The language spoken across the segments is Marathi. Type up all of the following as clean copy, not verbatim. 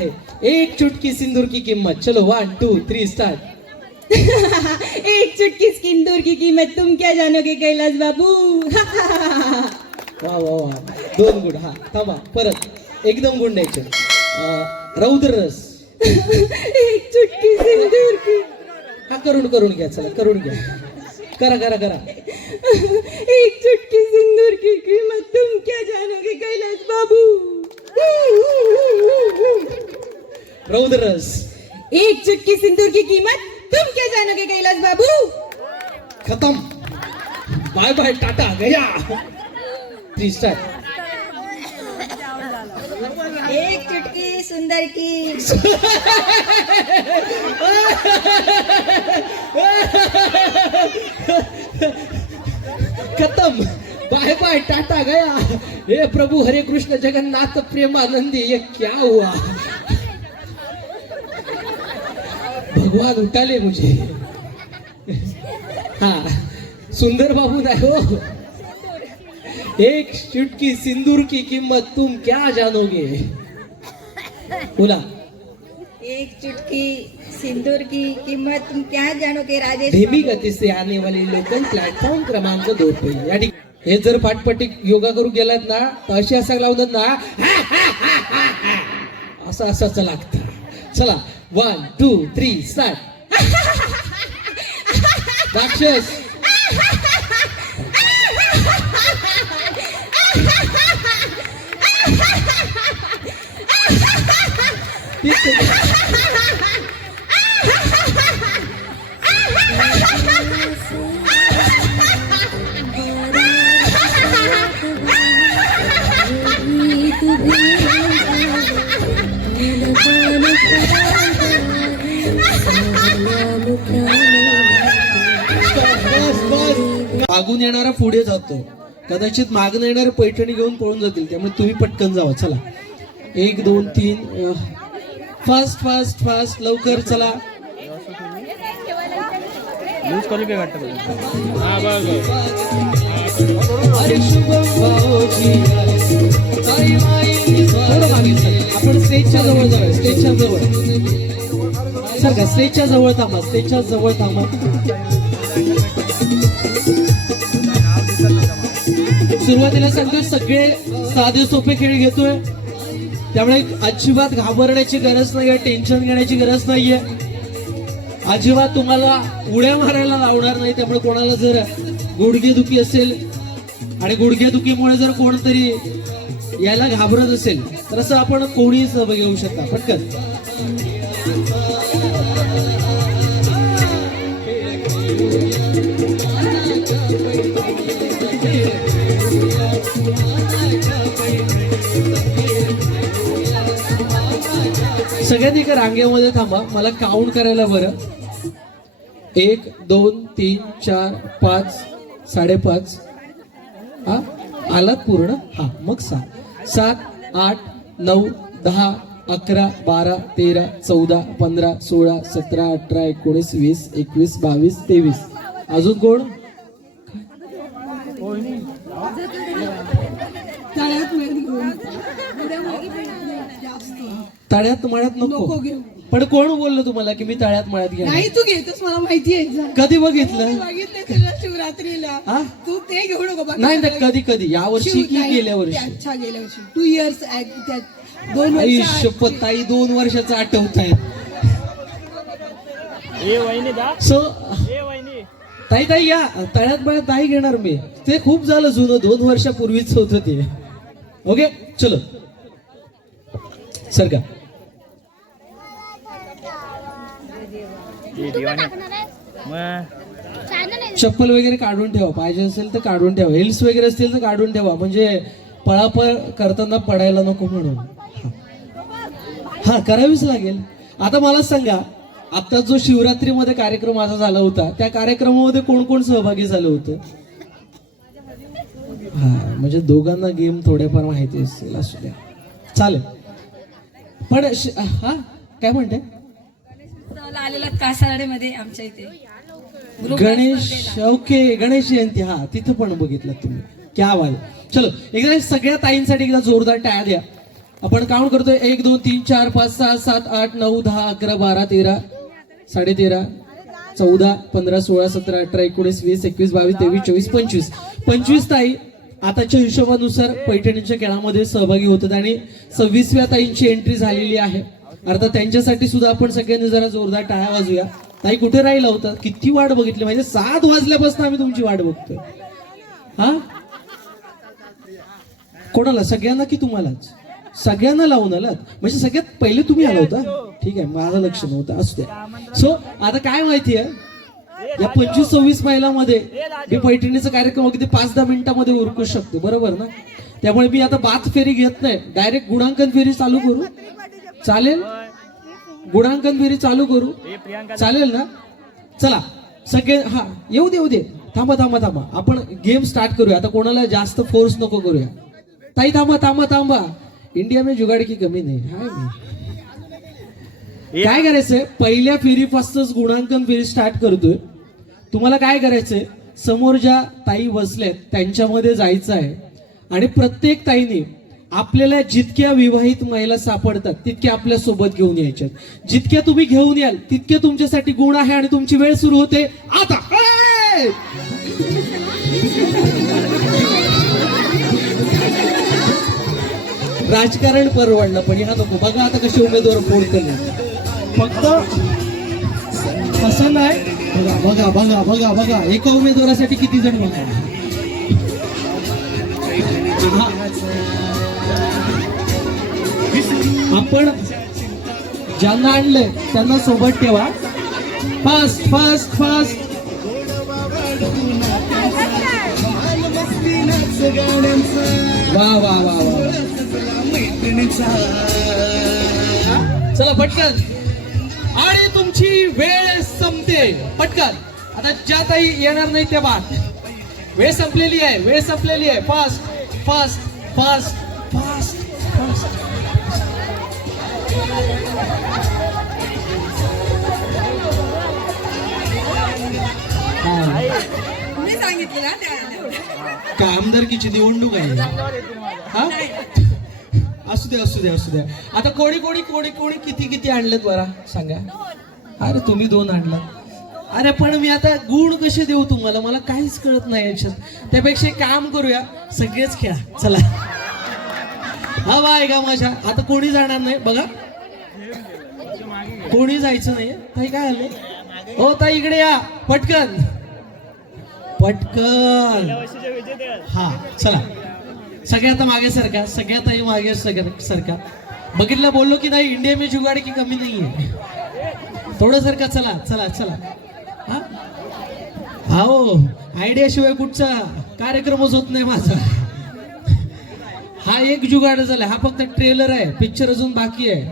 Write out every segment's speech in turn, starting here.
है। एक चुटकी सिंदूर की कीमत, चलो 1 2 3 स्टार्ट। एक चुटकी सिंदूर की कीमत तुम क्या जानोगे कैलाश बाबू। वा वा वा, 2 गुण. हा थांबा, परत एकदम गुण द्यायचे. रौद्र रस. एक चुटकी सिंदूर की. हा करून घ्या, चला करून घ्या. करा करा करा. एक चुटकी सिंदूर की कीमत तुम क्या जानोगे कैलाश बाबू। रौद्र रस. एक चुटकी सिंदूर की कीमत तुम क्या जानोगे कैलाश बाबू। खत्म. बाय बाय, टाटा, गया. 3 स्टार्ट. एक चुटकी सुंदर की. खत्म. बाय बाय, टाटा, गया. हे प्रभु हरे कृष्ण जगन्नाथ प्रेमानंदी, ये क्या हुआ? भगवान उठा ले मुझे. हाँ, सुंदर बाबू नाही हो. एक चुटकी सिंदूर की कीमत तुम क्या जानोगे. बोला. एक चुटकी सिंदूर की कीमत तुम क्या जानोगे राजेश धीमी बाबू? गती से आने वाले लोकल प्लॅटफॉर्म क्रमांक 2 पे या ठिकाणी हे जर पाठपट्टी योगा करू गेलात ना तर अशी असा लावतात ना, असं लागतं. चला 1 2 3 स्टार्ट. राक्षस. मागून येणारा पुढे जातो, कदाचित मागून येणारे पैठणी घेऊन पळून जातील, त्यामुळे तुम्ही पटकन जावा. चला 1 2 3 फास्ट फास्ट फास्ट, लवकर चला. अरे शुभम भाऊजी, आपण स्टेजच्या जवळ जाऊया. स्टेजच्या जवळ सर का, स्टेजच्या जवळ थांबा, स्टेजच्या जवळ थांबा. सुरुवातीला सांगतोय सगळे साधे सोपे खेळ घेतोय, त्यामुळे अजिबात घाबरण्याची गरज नाहीये, टेन्शन घेण्याची गरज नाहीये. अजिबात तुम्हाला उड्या मारायला लावणार नाही. त्यामुळे कोणाला जर गुडघेदुखी असेल आणि गुडघेदुखीमुळे जर कोणतरी यायला घाबरत असेल तर असं आपण कोणीही सहभागी घेऊ शकता. पटकन. सगळ्यांनी एका रांगेमध्ये थांबा, मला काउंट करायला बरं. 1 2 3 4 5 5.5. हा आलात पूर्ण. हा मग 6 7 8 9 10 11 12 13 14 15 16 17 18 19 20 21 22 23. अजून कोण. तळ्यात मळ्यात नको. पण कोण बोललं तुम्हाला की मी तळ्यात मळ्यात घ्या. नाही तू घेतोस मला माहिती आहे. कधी बघितलं. बघितलं तुला शिवरात्रीला. तू ते घेऊ नको. नाही ना, कधी कधी या वर्षी की गेल्या वर्षी. अच्छा गेल्या वर्षी 2 इयर्स 2 वर्ष. शपथ ताई 2 वर्षाचं आठवत आहेत. सो ताई ताई या तळ्यात मळ्यात नाही घेणार मी, ते खूप झालं जुनं, 2 वर्षापूर्वीच होतं ते. ओके चलो सर का. चप्पल वगैरे काढून ठेवा, पाहिजे असेल तर काढून ठेवा, हिल्स वगैरे असतील तर काढून ठेवा, म्हणजे पळापळ करताना पडायला नको म्हणून. हा करावीच लागेल. आता मला सांगा, आता जो शिवरात्रीमध्ये कार्यक्रम माझा झाला होता, त्या कार्यक्रमामध्ये कोण कोण सहभागी झालं होतं. हा म्हणजे दोघांना गेम थोडेफार माहिती असतील, असू द्या चालेल. पण हा काय म्हणते. आलेला कासारडेमध्ये आमच्या इथे गणेश. ओके गणेश जयंती. हा तिथं पण बघितलं तुम्ही, क्या बात. चलो एकदा सगळ्या ताईंसाठी एकदा जोरदार टाळ्या द्या. आपण काउंट करतोय 1 2 3 4 5 6 7 8 9 10 11 12 13 13.5 14 15 16 17 18 19 20 21 22 23 24 25 25 ताई आताच्या हिशोबानुसार पैठणीच्या खेळामध्ये सहभागी होतात आणि 26व्या ताईंची एंट्री झालेली आहे. अर्थात त्यांच्यासाठी सुद्धा आपण सगळ्यांनी जरा जोरदार टाळ्या वाजूया. ताई कुठे राहिला होता? किती वाट बघितली म्हणजे 7 वाजल्यापासून आम्ही तुमची वाट बघतोय. हा कोणाला? सगळ्यांना की तुम्हालाच? सगळ्यांना लावून आलात म्हणजे सगळ्यात पहिले तुम्ही आला होता. ठीक आहे, माझं लक्ष नव्हतं, असू द्या. सो आता काय माहितीये, या 25-26 महिलांमध्ये मी पैठणीचा कार्यक्रम अगदी 5-10 मिनिटांमध्ये उरकू शकतो, बरोबर ना? त्यामुळे मी आता बात फेरी घेत नाही, डायरेक्ट गुणांकन फेरी चालू करू. चालेल? गुणांकन फेरी चालू करू, चालेल ना? चला सगळे, हा येऊ दे. थांबा आपण गेम स्टार्ट करूया. आता कोणाला जास्त फोर्स नको करूया. ताई थांबा. इंडिया में जुगाड़ की कमी नाही. हाय मी काय करायचंय, पहिल्या फेरीपासूनच गुणांकन फेरी स्टार्ट करतोय. तुम्हाला काय करायचंय, समोर ज्या ताई बसल्यात त्यांच्यामध्ये जायचं आहे आणि प्रत्येक ताईने आपल्याला जितक्या विवाहित महिला सापडतात तितक्या आपल्या सोबत घेऊन यायच्या. जितक्या तुम्ही घेऊन याल तितके तुमच्यासाठी गुण आहे आणि तुमची वेळ सुरू होते आता. राजकारण परवडलं पण ह्या नको. बघा आता कसे उमेदवार फोन केले. फक्त असं नाही, बघा एका उमेदवारासाठी किती जण बघा. आपण ज्यांना आणलंय त्यांना सोबत ठेवा. फास्ट वा. चला पटकन, आणि तुमची वेळ संपते. पटकन आता ज्या ताई येणार नाही त्या बाद. वेळ संपलेली आहे. फास्ट. काय आमदारकीची निवडणूक आहे? हा असू द्या. आता कोणी किती आणलेत बरा सांगा. अरे तुम्ही 2 आणलात. अरे पण मी आता गुण कसे देऊ तुम्हाला, मला काहीच कळत नाही याच्यात. त्यापेक्षा एक काम करूया, सगळेच खेळा. चला हा बाय का माझ्या. आता कोणी जाणार नाही बघा, कोणी जायचं नाही. ताई काय आले? हो ताई इकडे या पटकन. हा चला सगळ्यात मागे सरका. सगळ्यात मागे सरका. बघितलं, बोललो की नाही, इंडिया में जुगाड़ की कमी नाहीये. थोडं सरका. चला हा हो, आयडिया शिवाय कुठचा कार्यक्रमच होत नाही माझा. हा एक जुगाड झाला, हा फक्त ट्रेलर आहे, पिक्चर अजून बाकी आहे.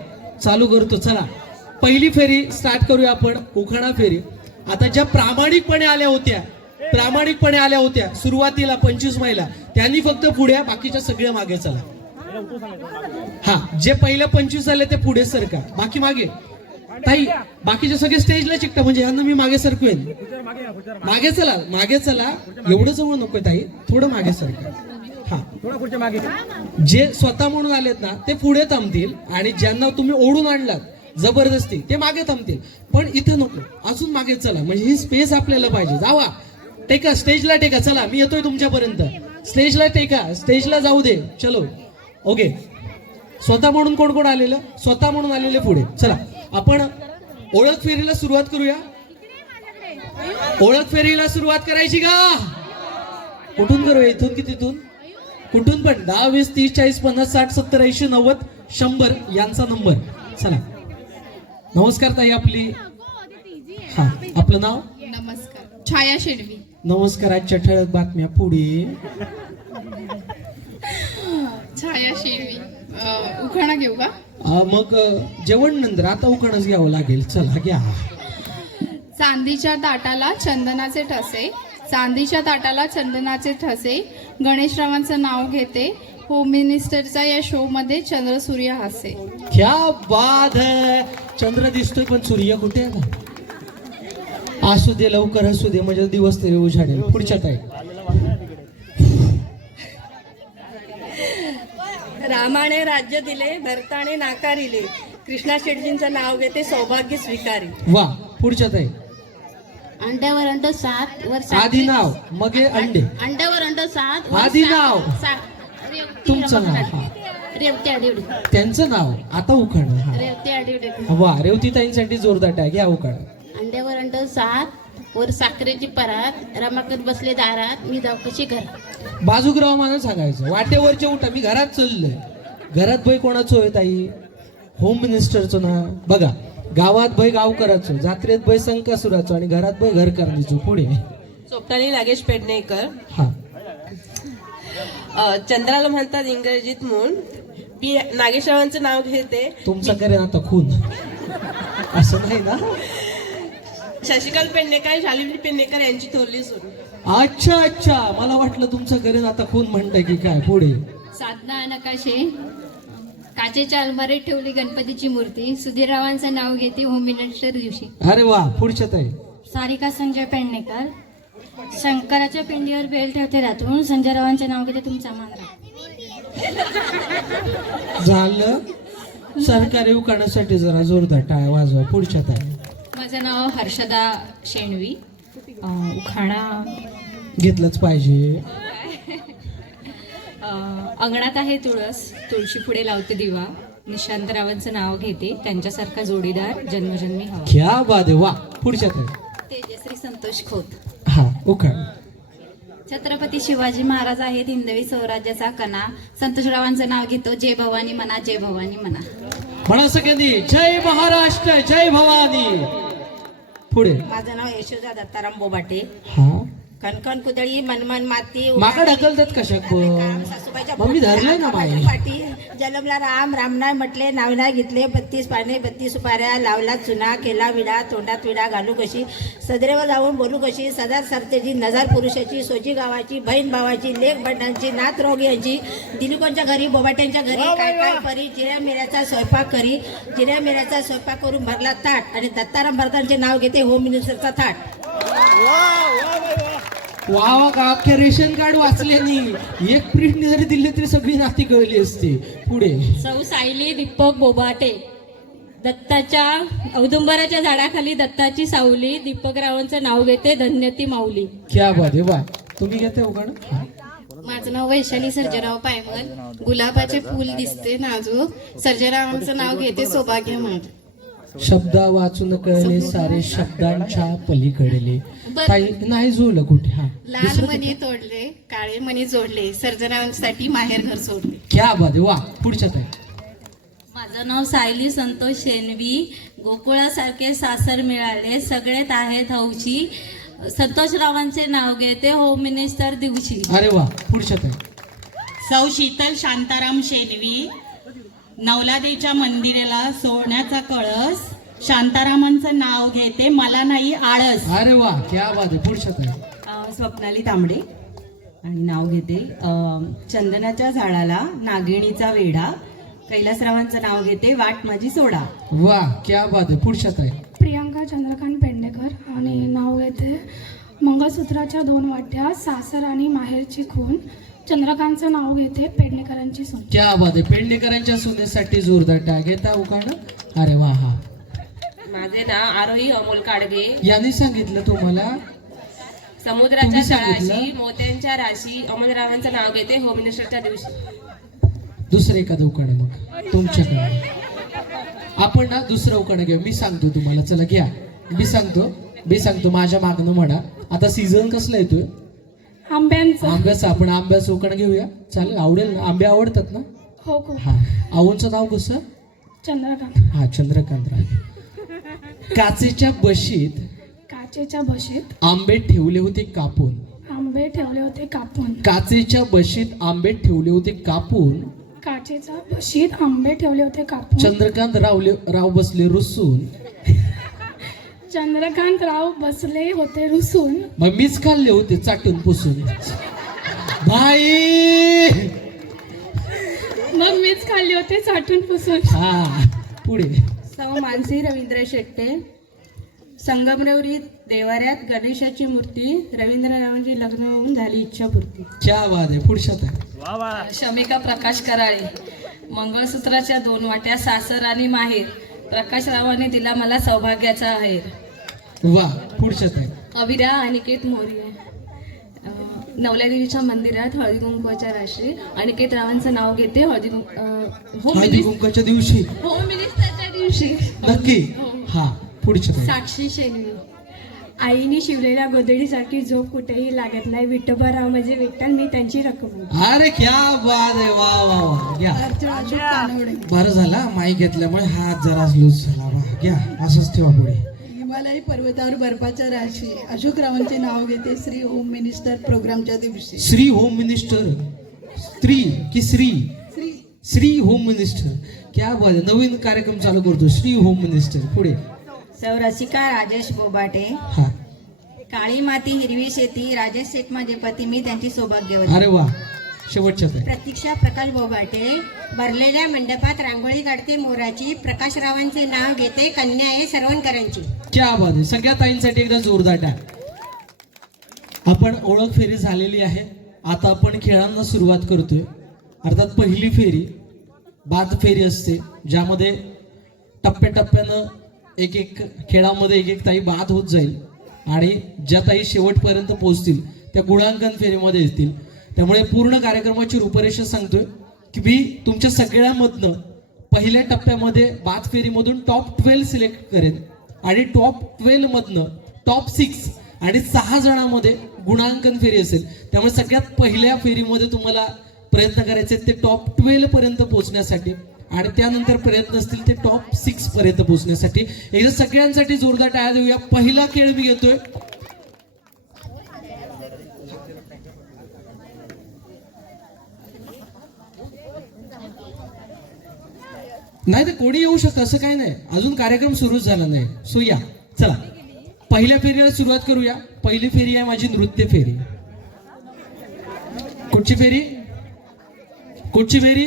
चालू करतो. चला पहिली फेरी स्टार्ट करूया आपण, उखाणा फेरी. आता ज्या प्रामाणिकपणे आल्या होत्या सुरुवातीला 25 महिला, त्यांनी फक्त पुढे, बाकीच्या सगळ्या मागे चला. हा जे पहिल्या 25 आले ते पुढे सरका, बाकी मागे. ताई बाकीचे सगळे स्टेजला चिकटा, म्हणजे यांना मी मागे सरकवेन. मागे चला. एवढं जवळ नको ताई, थोडं मागे सरका. हा जे स्वतः म्हणून आलेत ना ते पुढे थांबतील, आणि ज्यांना तुम्ही ओढून आणलात जबरदस्ती ते मागे थांबतील. पण इथं नको, अजून मागे चला, म्हणजे ही स्पेस आपल्याला पाहिजे. जावा टेका, स्टेजला टेका. चला मी येतोय तुमच्यापर्यंत. स्टेजला टेका, स्टेजला जाऊ दे. चलो ओके. स्वतः म्हणून कोण आलेलं? स्वतः म्हणून आलेले पुढे. चला आपण ओळख फेरीला सुरुवात करूया. ओळख फेरीला सुरुवात करायची का? कुठून करूया? इथून की तिथून? कुठून पण. 10 20 30 40 50 60 70 80 90 100 यांचा नंबर. चला नमस्कार ताई आपली. हा आपलं नाव? नमस्कार, छाया शेडवी. नमस्कार. आजच्या ठळक बातम्या पुढे. छाया शेडवी. उखाणा घेऊ का? मग जेवण नंतर, आता उखाणच घ्यावं लागेल. चला घ्या. चांदीच्या ताटाला चंदनाचे ठसे, चांदीच्या ताटाला चंदनाचे ठसे, गणेशरावांचं नाव घेते, होम मिनिस्टरचा या शो मध्ये चंद्र सूर्य हासे. क्या बात है. चंद्र दिसतोय पण सूर्य कुठे आहे का? असू दे, लवकर असू दे, म्हणजे दिवस तरी उजाडेल. पुढच्या ताई. रामाने राज्य दिले, भरताने नाकारिले, कृष्णा शेटजींचं नाव घेते, सौभाग्य स्वीकारी. वा पुढच्या ताई. अंड्यावर अंड 7 वर आधी नाव मग हे अंडे. अंड्यावर अंड 7 आधी नाव. तुमचं नाव. हा. रेवती आडिवडे. त्यांचं नाव आता उखाण. हा. रेवती आडिवडे. वा रेवती ताईंसाठी जोरदार टाक घ्या उखाण. अंड्यावर अंड 7 वर साखरेची परात, रमाकत बसले दारात, मी जाऊ कशी घर. बाजूग्राव मला सांगायचं वाटेवरचे उठा मी घरात चाललोय. घरात बाई कोणाचं होय ताई? होम मिनिस्टरचं ना. बघा गावात बाई गावकराचं, जत्रेत बाई संकासुराचं आणि घरात बाई घर करण्याचं. पुढे स्वप्नाली नागेश पेडणेकर. हा. चंद्राला म्हणतात इंग्रजीत मून. मी नागेशरावांचं नाव घेते. तुमचं करेन आता खून असं नाही ना. शशिकांत पेडणेकर, शालिनी पेडणेकर यांची थोरली सून. अच्छा अच्छा मला वाटलं तुमचं करेन आता खून म्हणताय की काय. पुढे साधना नकाशे. काचेच्या अलमारीत ठेवली गणपतीची मूर्ती, सुधीररावांचं नाव घेते होम मिनिस्टर दिवशी. अरे वा पुढच्या ताई. सारिका संजय पेडणेकर. शंकराच्या पिंडीवर बेल ठेवते रातून, संजय रावांचे नाव घेते तुमचा मांजरा. झालं. सरकारी उखाण्यासाठी जरा जोरदार टाळ्या वाजवा. पुढच्या ताई. माझं नाव हर्षदा शेणवी. उखाणा घेतलंच पाहिजे. अंगणात आहे तुळस, तुळशी पुढे लावते दिवा, निशांतरावांचं नाव घेते, त्यांच्यासारखा जोडीदार जन्मजन्मी हवा. क्या बात आहे. वा पुढच्या ताई. तेजश्री संतोष खोत. हा उखाण. छत्रपती शिवाजी महाराज आहेत हिंदवी स्वराज्याचा कणा, संतोषरावांचं नाव घेतो, जय भवानी म्हणा, जय भवानी म्हणा. म्हणा सगळ्यांनी जय महाराष्ट्र जय भवानी. पुढे माझं नाव यशोदा दत्ताराम बोबाटे. हा. कणकण कुदळी मनमन माती, माका ढकलतात कशाक सासूबाईच्या मम्मी धरलंय ना माई. पाठी. जन्मला राम नाही म्हटले, नाव नाही घेतले, 32 पाने 32 सुपाऱ्या, लावला चुना, केला विडा, तोंडात विडा घालू कशी, सदरेवर जाऊन बोलू कशी, सदार सरतेची, नजर पुरुषाची, सोजी गावाची, बहीण भावाची, लेख बंडांची, नात रोग यांची, दिलीकोंच्या घरी बोबाट्यांच्या घरी काय काय परी, जिऱ्या मिऱ्याचा स्वयंपाक करी, जिऱ्या मिऱ्याचा स्वयंपाक करून भरला ताट, आणि दत्ताराम भरतांचे नाव घेते होम मिनिस्टरचा थाट. वा का अख्ख्या रेशन कार्ड वाचल्यानी एक प्रिंट जरी दिले तरी सगळी नाती कळली असते. पुढे सौ सायली दीपक बोबाटे. दत्ताच्या औदुंबराच्या झाडाखाली दत्ताची सावली, दीपकरावांचं नाव घेते धन्य ती माऊली. क्या बात आहे. वा तुम्ही घेते उखाण. माझं नाव वैशाली सर्जेराव पायमल. गुलाबाचे फूल दिसते नाजूक, सर्जेरावांचं नाव घेते सौभाग्य माझं. शब्द वाचून कळले सारे शब्दांच्या पलीकडले. ताई नाही जुळलं कुठे. हा लाल मणी तोडले, काळे मणी जोडले, सर्जनांसाठी माहेर घर सोडले. क्या बात आहे. वा पुढच्या ताई. माझं नाव सायली संतोष शेणवी. गोकुळासारखे सासर मिळाले, सगळेत आहेत हौशी, संतोषरावांचे नाव घेते होम मिनिस्टर दिवशी. अरे वा पुढच्या ताई. सौ शीतल शांताराम शेणवी. नवलादेच्या मंदिराला सोन्याचा कळस, शांतारामांचं नाव घेते मला नाही आळस. अरे वा क्या बात आहे. पुढच्या ताई. स्वप्नाली तांबडे आणि नाव घेते चंदनाच्या झाडाला नागिणीचा वेढा, कैलासरावांचं नाव घेते वाट माझी सोडा. वा क्या बात आहे. पुढच्या ताई. प्रियांका चंद्रकांत पेडणेकर आणि नाव घेते मंगळसूत्राच्या 2 वाट्या, सासर आणि माहेरची खून, चंद्रकांतचं नाव घेते पेडणेकरांची सून. क्या बात आहे. पेडणेकरांच्या सुनेसाठी जोरदार टाक घेता उखाण. अरे वा. हा माझे नाव आरोही अमोल काडगे. यांनी सांगितलं तुम्हाला. समुद्राच्या तुम्ही सांगितलं? तळाशी मोत्यांच्या राशी, अमोलरावांचं नाव घेते होम मिनिस्टरच्या दिवशी. दुसरं एखादं उखाण मग तुमच्याकडे. आपण ना दुसरं उखाण घ्या. मी सांगतो तुम्हाला. चला घ्या. मी सांगतो माझ्या मागणं म्हणा. आता सीझन कसला येतोय? आंब्यांचं. आंब्याचं. आपण आंब्याचं उखाण घेऊया. चालेल? आवडेल ना? आंबे आवडतात ना? हो खूप. हा. आऊंचं नाव कसं? चंद्रकांत. हा चंद्रकांत राव. काचेच्या बशीत काचेच्या बशीत आंबे ठेवले होते कापून. आंबे ठेवले होते कापून. काचेच्या बशीत आंबे ठेवले होते कापून. काचेच्या बशीत आंबे ठेवले होते कापून. चंद्रकांत राव बसले रुसून. चंद्रकांत राव बसले होते रुसून. मग मीच खाल्ले होते चाटून पुसून. भाई मग मीच खाल्ले होते चाटून पुसून. हा पुढे. सौ मानसी रवींद्र शेट्टे. संगमरवरी देवाऱ्यात गणेशाची मूर्ती, रवींद्ररावांची लग्न होऊन झाली इच्छापूर्ती. क्या बात आहे. पुढच्या ताई. शमिका प्रकाश कराळे. मंगळसूत्राच्या 2 वाट्या सासर आणि माहेर प्रकाशरावांनी दिला मला सौभाग्याचा आहेर. वा पुढच्यात आहे. अविरा अनिकेत मोरे नवल्यादेवीच्या मंदिरात हळदी कुंकवाच्या राशी अनिकेत रावांचं नाव घेते हळदी कुंकाच्या दिवशी होम मिनिस्टरच्या दिवशी. नक्की. हा पुढच्यात आहे. साक्षी शेनवी आईने शिवलेल्या गोदडीसारखी झोप कुठेही लागत नाही. विठोबाराव म्हणजे विठ्ठल मी त्यांची रक्कम. अरे क्या बात आहे. वा वा वा. घ्या. बरं झाला माईक घेतल्यामुळे हात जरा लूज झाला. वा घ्या असंच ठेवा पुढे. हिमालयी पर्वतावर बर्फाच्या राशी अशोकरावांचे नाव घेते श्री होम मिनिस्टर प्रोग्रामच्या दिवशी. Shri home minister. स्त्री की श्री श्री होम मिनिस्टर. क्या बात आहे. नवीन कार्यक्रम चालू करतो श्री होम मिनिस्टर. पुढे. सौरसिका राजेश बोबाटे हा. काळी माती हिरवी शेती राजेश शेठ माझे पती मी त्यांची सौभाग्यवती. अरे वा. शेवटच्यात आहे. प्रतीक्षा प्रकाश बोबाटे भरलेल्या मंडपात रांगोळी काढते मोराची प्रकाशरावांचे नाव घेते कन्या आहे सरवणकरांची. क्या बात आहे. सगळ्या ताईंसाठी एकदा जोरदार टाक. आपण ओळख फेरी झालेली आहे. आता आपण खेळांना सुरुवात करतोय. अर्थात पहिली फेरी बाद फेरी असते ज्यामध्ये टप्प्याटप्प्यानं एक एक खेळामध्ये एक एक ताई बाद होत जाईल आणि ज्या ताई शेवटपर्यंत पोहोचतील त्या गुणांकन फेरीमध्ये येतील. त्यामुळे पूर्ण कार्यक्रमाची रूपरेषा सांगतोय की मी तुमच्या सगळ्यामधनं पहिल्या टप्प्यामध्ये बाद फेरीमधून टॉप 12 सिलेक्ट करेन आणि टॉप 12 मधनं टॉप 6 आणि 6 जणांमध्ये गुणांकन फेरी असेल. त्यामुळे सगळ्यात पहिल्या फेरीमध्ये तुम्हाला प्रयत्न करायचे ते टॉप 12 पर्यंत पोहोचण्यासाठी आणि त्यानंतर प्रयत्न असतील ते टॉप 6 पर्यंत पोहोचण्यासाठी. एकदा सगळ्यांसाठी जोरदार टाळ्या देऊया. पहिला खेळ मी घेतोय. नाही तर कोणी येऊ शकतं असं काय नाही. अजून कार्यक्रम सुरूच झाला नाही. सो या चला पहिल्या फेरीला सुरुवात करूया. पहिली फेरी आहे माझी नृत्य फेरी. कुठची फेरी? कुठची फेरी?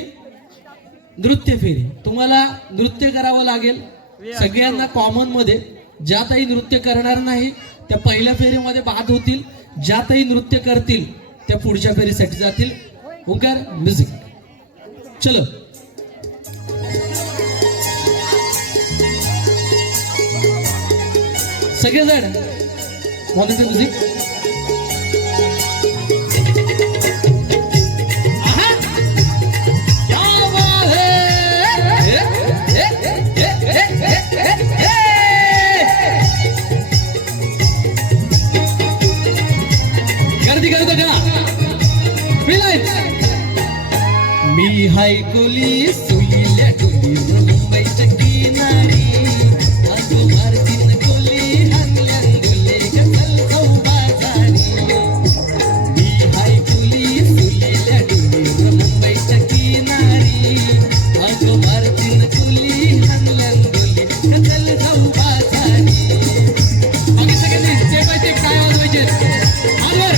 नृत्य फेरी. तुम्हाला नृत्य करावं लागेल. सगळ्यांना कॉमन मध्ये ज्या ताई नृत्य करणार नाही त्या पहिल्या फेरीमध्ये बाद होतील. ज्या ताई नृत्य करतील त्या पुढच्या फेरीसाठी जातील. ओंकार म्युझिक. चलो. सगळेजण मॉनिटर म्युझिक. गर्दी करतो का? मी हाय कोली सुईल्या कोली मुंबईच्या किनारी आगो मारतीन कोली हांगल्यान गोले गसल चौबाजारी. मी हाय कोली सुईल्या कोली मुंबईच्या किनारी आगो मारतीन कोली हांगल्यान गोले गसल चौबाजारी. बाकी सगळ्यांनी स्टेप बाय स्टेप काय वाजवायचे? आवर.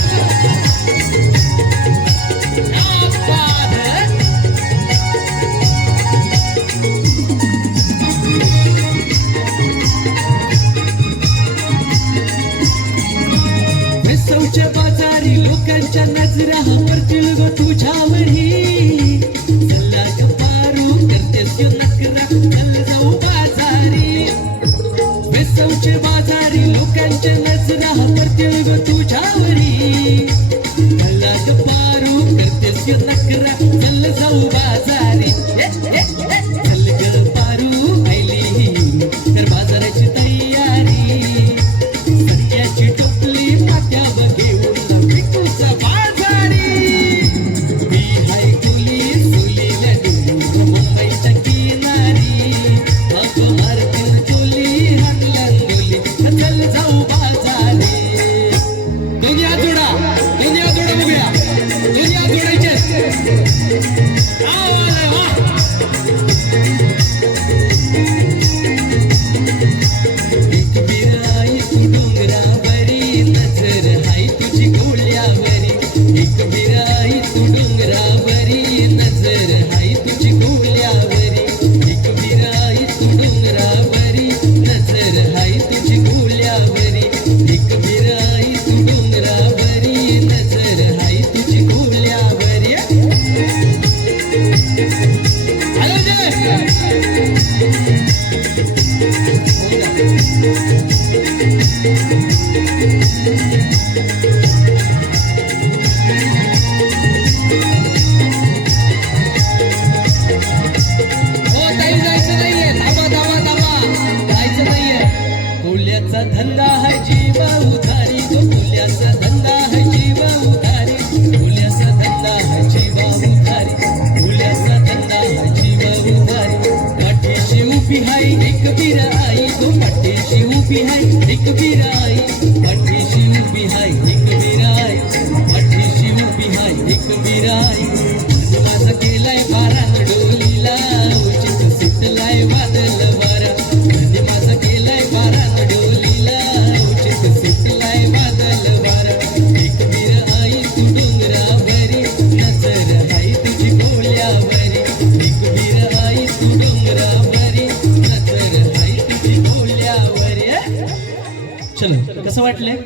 वेसवच्या बाजारी लोकांच्या नजरा पडतील ग तुझ्यावरी. चला ग पारू करतेस नकरा चल जाऊ बाजारी. वेसवच्या बाजारी लोकांच्या नजरा पडतील ग तुझ्यावरी. चला ग पारू करतेस नकरा चल जाऊ बाजारी. चल ग पारू आईली तर बाजाराची तयारी. सध्याची टोपली माथ्यावर घेऊन विकूचा बाजारी. मी हाय कोली सुलीला डोली मुंबईच्या किनारी अगो मारतीन कोली हांगल्यान गोली चल जाऊ बाजारी. दोन्ही हात जोडा. दोन्ही हात जोडा बघूया. दोन्ही हात जोडायचे. हो ताई, जायचं नाहीये, थांबा थांबा थांबा, जायचं नाहीये. कोल्याचा धंदा है जीवा उधारी, कोल्याचा धंदा है जीवा उधारी, कोल्याचा धंदा है जीवा उधारी, कोल्याचा धंदा है जीवा उधारी. पाठीशी उभी हाय एक बीर आई, तो पाठीशी उभी हाय एक बीर आई, पाठीशी उभी हाय एक बीर आई, पाठीशी उभी हाय एक बीर आई. माझा केलाय बारात डोलीला, उचित सिटलाय वादल वारा. माझा केलाय बारात डोलीला, उचित सिटलाय वादल वारा. एक बीर आई तू डोंगरावरी, नजर हाय तुझी कोल्यावरी. एक बीर आई तू डोंगरावरी, नजर हाय तुझी कोल्यावरी. चलो, कसं वाटलंय?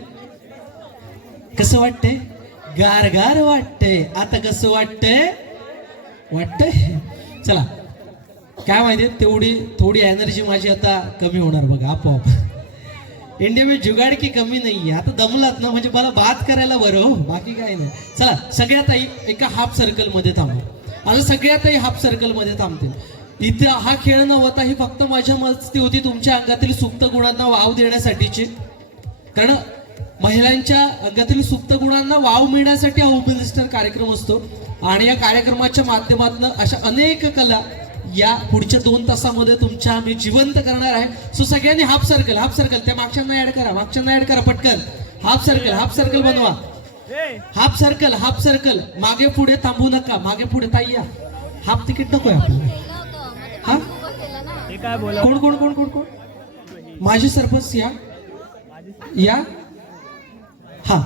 कसं वाटतंय? गार गार वाटतंय. आता कसं वाटतंय? वाटतंय? चला, काय माहितीये, तेवढी थोडी एनर्जी माझी आता कमी होणार बघा आपोआप. इंडिया में जुगाड की कमी नाहीये. आता दमलात ना, म्हणजे मला बात करायला बरं हो, बाकी काय नाही. चला, सगळ्यात एका हाफ सर्कल मध्ये थांबा. आता सगळ्यात हाफ सर्कल मध्ये थांबतील. इथे हा खेळ नव्हता, ही फक्त माझ्या मस्ती होती तुमच्या अंगातील सुप्त गुणांना वाव देण्यासाठीची. कारण महिलांच्या अंगातील सुप्त गुणांना वाव मिळण्यासाठी हा होम मिनिस्टर कार्यक्रम असतो. आणि या कार्यक्रमाच्या माध्यमातून अशा अनेक कला या पुढच्या 2 तासामध्ये तुमच्या आम्ही जिवंत करणार आहे. सो सगळ्यांनी हाफ सर्कल त्या मागच्यांना ऍड करा पटकन. हाफ सर्कल बनवा. हाफ सर्कल मागे पुढे थांबू नका, मागे पुढे ताई या. हाफ तिकीट नकोय आपल्याला. हा, कोण कोण कोण कोण कोण माझी सरपंच या. हा,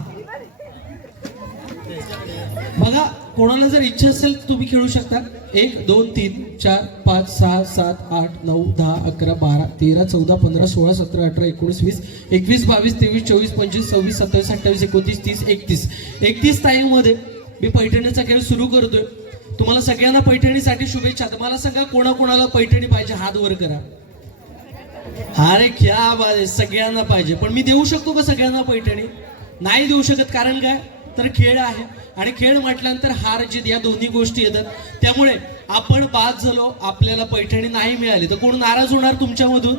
बघा, कोणाला जर इच्छा असेल तर तुम्ही खेळू शकता. 1 2 3 4 5 6 7 8 9 10 11 12 13 14 15 16 17 18 19 20 21 22 23 24 25 26 27 28 29 30 31 तारीखमध्ये मी पैठणीचा खेळ सुरू करतोय. तुम्हाला सगळ्यांना पैठणीसाठी शुभेच्छा. तर मला सांगा, कोणाकोणाला पैठणी पाहिजे? हात वर करा. अरे क्या बात आहे, सगळ्यांना पाहिजे. पण मी देऊ शकतो का सगळ्यांना पैठणी? नाही देऊ शकत. कारण काय? तर खेळ आहे, आणि खेळ म्हटल्यानंतर हार जीत या दोन्ही गोष्टी येतात. त्यामुळे आपण बाद झालो, आपल्याला पैठणी नाही मिळाली तर कोण नाराज होणार तुमच्यामधून?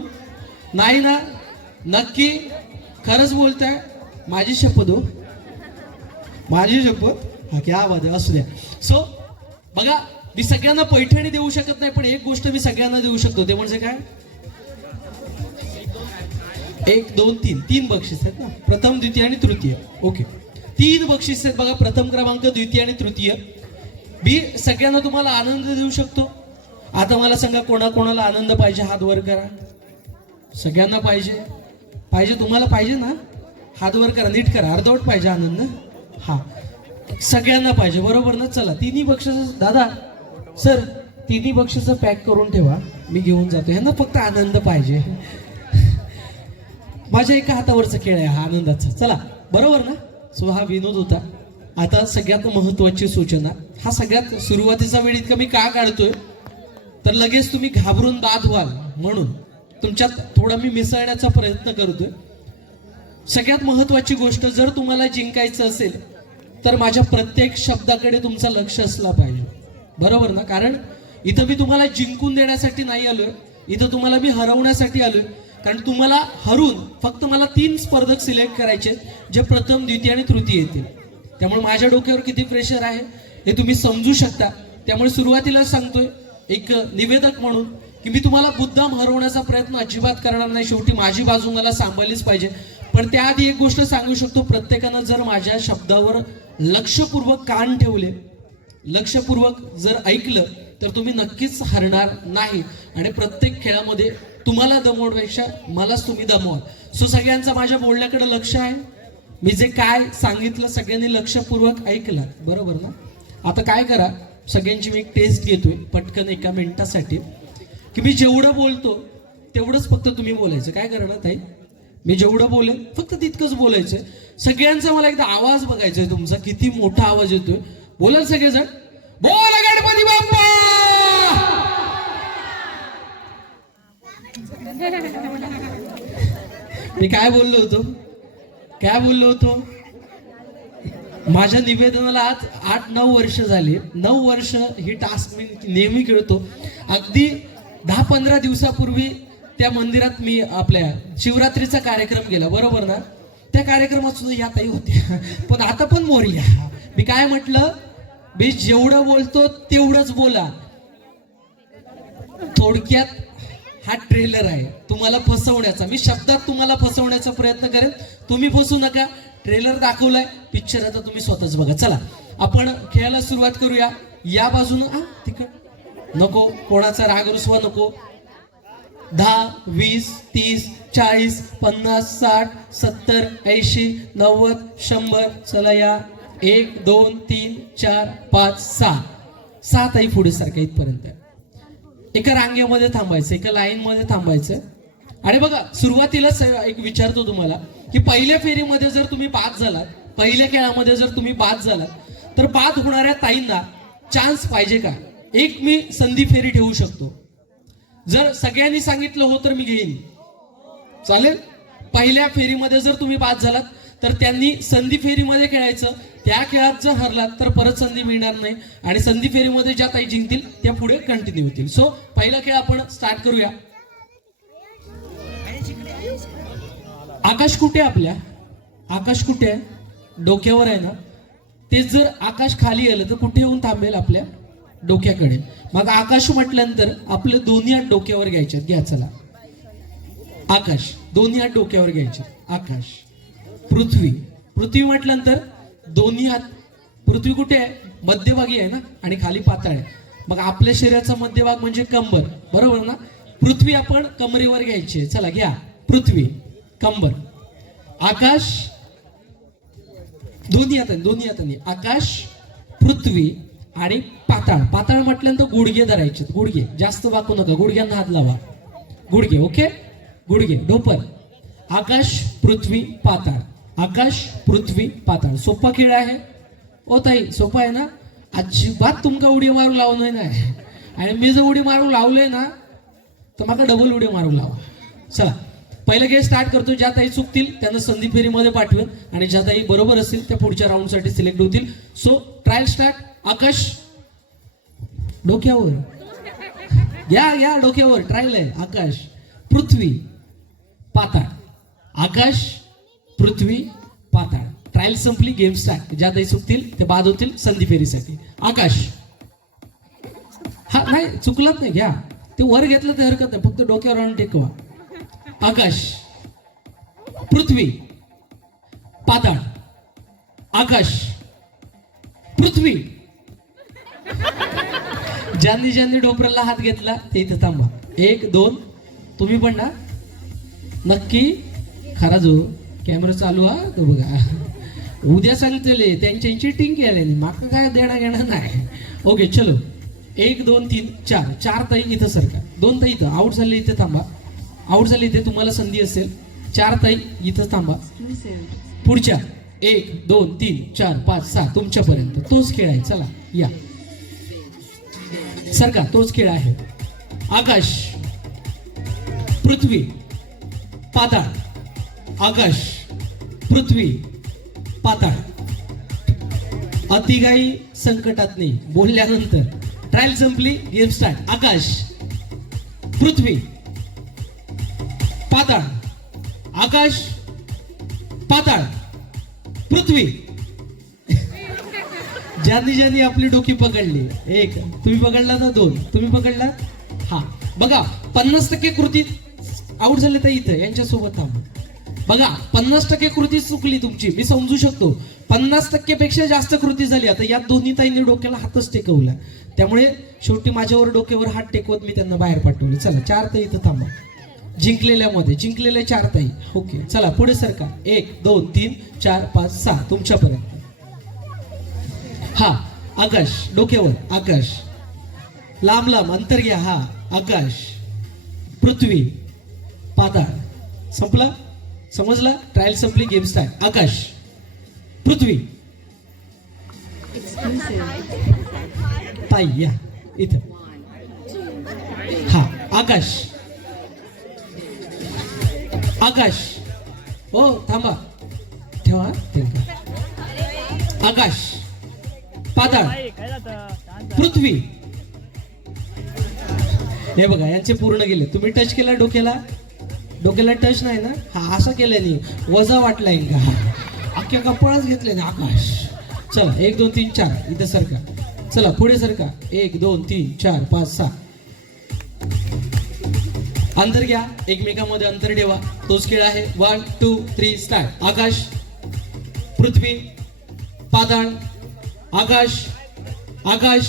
नाही ना? नक्की खरंच बोलताय? माझी शपथ हो, माझी शपथ. हा, क्या बात आहे, असू द्या. सो बघा, मी सगळ्यांना पैठणी देऊ शकत नाही, पण एक गोष्ट मी सगळ्यांना देऊ शकतो. ते म्हणजे काय? 1 2 3 बक्षीस आहेत ना, प्रथम द्वितीय आणि तृतीय. ओके, 3 बक्षीस आहेत बघा, प्रथम क्रमांक, द्वितीय आणि तृतीय. मी सगळ्यांना तुम्हाला आनंद देऊ शकतो. आता मला सांगा, कोणाकोणाला आनंद पाहिजे? हात वर करा. सगळ्यांना पाहिजे तुम्हाला पाहिजे ना? हात वर करा, नीट करा. अर्धवट पाहिजे आनंद? हा, सगळ्यांना पाहिजे, बरोबर ना? चला, 3 बक्षीस. दादा सर, 3 बक्षीस पॅक करून ठेवा, मी घेऊन जातो. ह्यांना फक्त आनंद पाहिजे. माझ्या एका हातावरचा खेळ आहे हा आनंदाचा. चला, बरोबर ना? सो हा विनोद होता. आता सगळ्यात महत्वाची सूचना. हा सगळ्यात सुरुवातीचा वेळ इतका मी का काढतोय, तर लगेच तुम्ही घाबरून बाद व्हाल म्हणून तुमच्यात थोडा मी मिसळण्याचा प्रयत्न करतोय. सगळ्यात महत्वाची गोष्ट, जर तुम्हाला जिंकायचं असेल तर माझ्या प्रत्येक शब्दाकडे तुमचं लक्ष असलं पाहिजे, बरोबर ना? कारण इथं मी तुम्हाला जिंकून देण्यासाठी नाही आलोय, इथं तुम्हाला मी हरवण्यासाठी आलोय. कारण तुम्हाला हरून फक्त मला 3 स्पर्धक सिलेक्ट करायचे जे प्रथम, द्वितीय आणि तृतीय येतील. त्यामुळे माझ्या डोक्यावर किती प्रेशर आहे हे तुम्ही समजू शकता. त्यामुळे सुरुवातीला सांगतोय एक निवेदक म्हणून की मी तुम्हाला मुद्दाम हरवण्याचा प्रयत्न अजिबात करणार नाही. शेवटी माझी बाजू मला सांभाळलीच पाहिजे. पण त्याआधी एक गोष्ट सांगू शकतो, प्रत्येकानं जर माझ्या शब्दावर लक्षपूर्वक कान ठेवले, लक्षपूर्वक जर ऐकलं तर तुम्ही नक्कीच हरणार नाही. आणि प्रत्येक खेळामध्ये तुम्हाला दमवण्यापेक्षा मलाच तुम्ही दमवा. सो सगळ्यांचं माझ्या बोलण्याकडे लक्ष आहे. मी जे काय सांगितलं सगळ्यांनी लक्षपूर्वक ऐकलं, बरोबर ना? आता काय करा, सगळ्यांची मी एक टेस्ट घेतोय पटकन 1 मिनिटासाठी, की मी जेवढं बोलतो तेवढंच फक्त तुम्ही बोलायचं. काय करणार ताई? मी जेवढं बोलेन फक्त तितकंच बोलायचंय. सगळ्यांचा मला एकदा आवाज बघायचा आहे तुमचा, किती मोठा आवाज येतोय. बोलाल सगळेजण? बोला गणपती बाप्पा. मी काय बोललो होतो माझ्या निवेदनाला आज 8-9 वर्ष झाली. 9 वर्ष ही टास्क मी नेहमी खेळतो. अगदी 10-15 दिवसापूर्वी त्या मंदिरात मी आपल्या शिवरात्रीचा कार्यक्रम केला, बरोबर ना? त्या कार्यक्रमात सुद्धा या ताई होत्या. पण आता पण मोरया. मी काय म्हटलं, मी जेवढं बोलतो तेवढंच बोला. थोडक्यात हा ट्रेलर आहे तुम्हाला फसवण्याचा. मी शब्दात तुम्हाला फसवण्याचा प्रयत्न करेन, तुम्ही फसू नका. ट्रेलर दाखवलाय, पिक्चर आता तुम्ही स्वतःच बघा. चला आपण खेळायला सुरुवात करूया. या बाजूनं तिकड नको, कोणाचा राग रुसवा नको. 10, 20, 30, 40, 50, 60, 70, 80, 90, 100. चला या. 1, 2, 3, 4, 5, 6 ताई पुढे सारखा इथपर्यंत. एका रांगेमध्ये थांबायचं, एका लाईन मध्ये थांबायचं. आणि बघा सुरुवातीलाच एक विचारतो तुम्हाला की पहिल्या फेरीमध्ये जर तुम्ही बाद झालात, पहिल्या खेळामध्ये जर तुम्ही बाद झालात तर बाद होणाऱ्या ताईंना चान्स पाहिजे का? एक मी संधी फेरी ठेवू शकतो. जर सगळ्यांनी सांगितलं हो तर मी घेईन, चालेल. पहिल्या फेरीमध्ये जर तुम्ही बाद झालात तर त्यांनी संधी फेरीमध्ये खेळायचं. त्या खेळात जर हरलात तर परत संधी मिळणार नाही. आणि संधी फेरीमध्ये ज्या ताई जिंकतील त्या पुढे कंटिन्यू होतील. सो पहिला खेळ आपण स्टार्ट करूया. आकाश कुठे आपल्या? आकाश कुठे आहे? डोक्यावर आहे ना? ते जर आकाश खाली आलं तर कुठे येऊन थांबेल? आपल्या डोक्याकडे. मग आकाश म्हटल्यानंतर आपले दोन्ही हात डोक्यावर घ्यायचे. घ्या चला. आकाश, दोन्ही हात डोक्यावर घ्यायचे. आकाश. पृथ्वी. पृथ्वी म्हटल्यानंतर दोन्ही हात. पृथ्वी कुठे आहे? मध्यभागी आहे ना, आणि खाली पाताळ आहे. मग आपल्या शरीराचा मध्यभाग म्हणजे कंबर, बरोबर ना? पृथ्वी आपण कमरेवर घ्यायची. चला घ्या. पृथ्वी, कंबर. आकाश, दोन्ही हातांनी. आकाश, पृथ्वी आणि पाताळ. पाताळ म्हटल्यानंतर गुडघे धरायचे. गुडघे जास्त वाकू नका, गुडघ्यांना हात लावा. गुडघे, ओके. गुडघे, ढोपर. आकाश, पृथ्वी, पाताळ. आकाश, पृथ्वी, पाताळ. सोपा खेळ आहे ओ ताई, सोपा आहे ना? अजिबात तुमका उडी मारू लावू नाही. आणि मी जर उडी मारू लावलोय ना तर मला डबल उडी मारू लावा. चला पहिलं गेम स्टार्ट करतो. ज्या ताई चुकतील त्यांना संधी फेरीमध्ये पाठवेल आणि ज्या ताई बरोबर असतील त्या पुढच्या राऊंड साठी सिलेक्ट होतील. So trial start. आकाश, डोक्यावर या डोक्यावर. ट्रायल आहे. आकाश, पृथ्वी, पाताळ. आकाश, पृथ्वी, पाताळ. ट्रायल संपली, गेम स्टार्ट. ज्या ताई चुकतील ते बाद होतील संधी फेरीसाठी. आकाश. हा नाही चुकलत नाही, घ्या. ते वर घेतलं तर हरकत नाही, फक्त डोक्यावर आणून टेकवा. आकाश, पृथ्वी, पाताळ. आकाश, पृथ्वी. ज्यांनी डोपराला हात घेतला ते इथं थांबा. 1, 2. तुम्ही पण ना नक्की. खरा जो कॅमेरा चालू हा तो बघा. उद्या सांगतले त्यांची चिटिंग केली, माका काय देणं घेणं नाही. ओके चलो. 1, 2, 3, 4. 4 ताई इथं सरका. 2 ताई इथं. आउट झाले इथे थांबा. आउट झाले इथे तुम्हाला संधी असेल. 4 ताई इथं थांबा. पुढच्या 1, 2, 3, 4, 5, 6 तुमच्यापर्यंत तोच खेळ आहे. चला या सरका. तोच खेळ आहे. आकाश, पृथ्वी, पाताळ. आकाश, पृथ्वी, पाताळ. अतिगाई संकटात नाही बोलल्यानंतर. ट्रायल संपली, गेम स्टार्ट. आकाश, पृथ्वी, पाताळ. आकाश, पाताळ, पृथ्वी. ज्यांनी आपली डोकी पकडली. 1 तुम्ही पकडला ना, 2 तुम्ही पकडला. हा बघा 50% कृती आउट झाले तर इथं यांच्यासोबत थांबा. बघा 50% कृती चुकली तुमची, मी समजू शकतो. 50% पेक्षा जास्त कृती झाली. आता या दोन्ही ताईंनी डोक्याला हातच टेकवला, त्यामुळे शेवटी माझ्यावर डोक्यावर हात टेकवत मी त्यांना बाहेर पाठवले. चला 4 ताई इथं थांबा. जिंकलेल्या 4 ताई. ओके चला पुढे सरका. 1, 2, 3, 4, 5, 6 तुमच्यापर्यंत. हा आकाश, डोक्यावर. आकाश, लांब अंतर घ्या. हा आकाश, पृथ्वी, पाताळ. संपला, समजला? ट्रायल संपली, गेम स्टार्ट. आकाश, पृथ्वी, ताई या इथं. हा आकाश, आकाश. हो थांबा, ठेवा ठेवा. आकाश, पाताळ, पृथ्वी. हे बघा यांचे पूर्ण गेले. तुम्ही टच केला डोक्याला, डोक्याला टच नाही ना, हा असं केल्याने वजा वाटलाय का, अख्ख्या कपळाच घेतले ना. आकाश. चला 1 2 3 4 इथं सरका. चला पुढे सरका. 1 2 3 4 5 6. अंतर घ्या, एकमेकांमध्ये अंतर ठेवा. तोच खेळ आहे. 1 2 3 स्टार्ट. आकाश, पृथ्वी, पाताळ. आकाश, आकाश,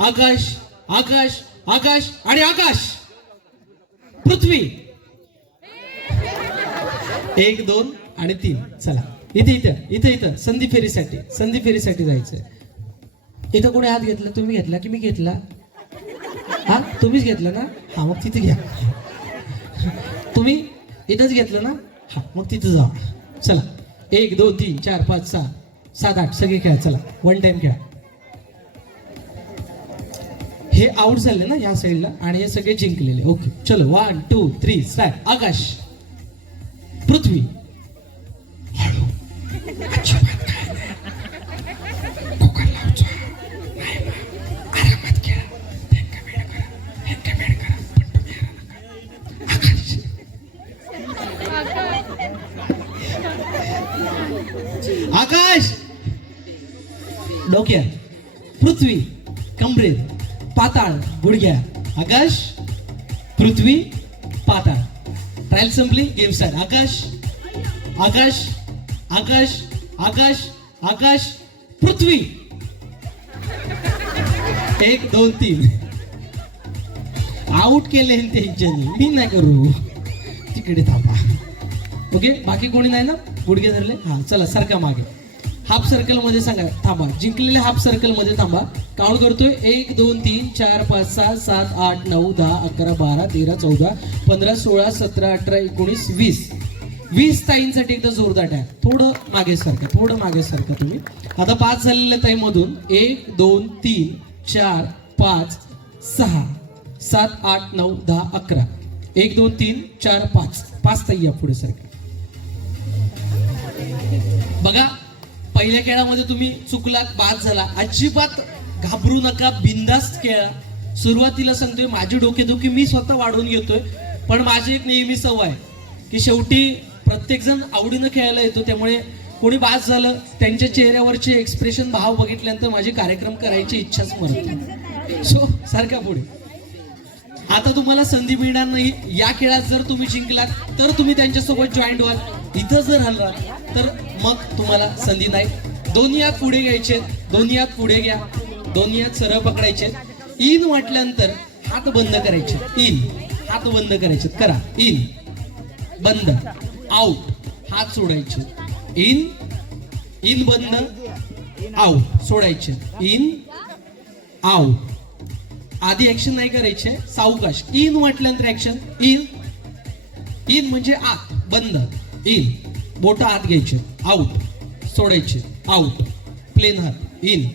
आकाश, आकाश, आकाश आणि आकाश. पृथ्वी. 1 2 आणि 3. चला इथे इथं इथं इथं संधी फेरीसाठी, संधी फेरीसाठी जायचंय. इथं कोणी हात घेतला? तुम्ही घेतला की मी घेतला? हा तुम्हीच घेतलं ना. हा मग तिथे घ्या. तुम्ही इथंच घेतलं ना. हा मग तिथं जा. चला 1 2 3 4 5 6 7 8 सगळे खेळा. चला 1 टाइम खेळा. हे आउट झाले ना या साईडला आणि हे सगळे जिंकलेले. ओके चलो 1 2 3 स्टार्ट. आकाश, पृथ्वी. हळू, अजिबात काय नाही. कुकर लावचा. आरामात खेळा. हेंका बेड करा, हेंका बेड करा, पण तुम्ही नका. आकाश, आकाश, डोक्यात. पृथ्वी, कमरेत. पाताळ, गुडघ्या. आकाश, पृथ्वी, पाताळ. ट्रायल संपली. Game start. आकाश, आकाश, आकाश, आकाश, आकाश, पृथ्वी. 1 2 3. आउट केले त्यांच्यानी, मी नाही करू. तिकडे थांबा. ओके बाकी कोणी नाही ना. गुडघे धरले. हा चला सरका मागे. हाफ सर्कल मध्ये सांगा. थांबा, जिंकलेल्या हाफ सर्कल मध्ये थांबा. काउंट करतोय. 1 2 3 4 5 6 7 8 9 10 11 12 13 14 15 16 17 18 19 20. 20 ताईंसाठी एकदा जोरदार आहे. थोडं मागे सारखं, थोडं मागे सारखं तुम्ही. आता 5 झालेल्या ताईमधून 1 2 3 4 5 6 7 8 9 10 11. 1 2 3 4 5 5 ताई या पुढे सारखं. बघा पहिल्या खेळामध्ये तुम्ही चुकलात, बाद झाला. अजिबात घाबरू नका, बिंदास्त खेळा. सुरुवातीला सांगतोय माझी डोकेदुखी मी स्वतः वाढवून घेतोय, पण माझी एक नेहमी सवय आहे की शेवटी प्रत्येक जण आवडीनं खेळायला येतो. त्यामुळे कोणी बाद झालं त्यांच्या चेहऱ्यावरचे एक्सप्रेशन, भाव बघितल्यानंतर माझे कार्यक्रम करायची इच्छाच मरते. सो सारखा पुढे. आता तुम्हाला संधी मिळणार नाही. या खेळात जर तुम्ही जिंकलात तर तुम्ही त्यांच्यासोबत जॉईंट व्हाल. इथं जर हरला तर मग तुम्हाला संधी नाही. दोन्ही हात पुढे घ्यायचे, दोन्ही हात पुढे घ्या, दोन्ही हात सरळ पकडायचे. इन म्हटल्यानंतर हात बंद करायचे. इन, हात बंद करायचे. करा. इन, बंद, आउट. हात सोडायचे. इन, इन बंद, आउट. सोडायचे. In, out. आधी ऍक्शन नाही करायचे, सावकाश. इन म्हटल्यानंतर ऍक्शन. इन, इन म्हणजे आत, बंद. इन, बोट आत घ्यायचे. आउट. सोडायचे. आउट. प्लेन हात. In,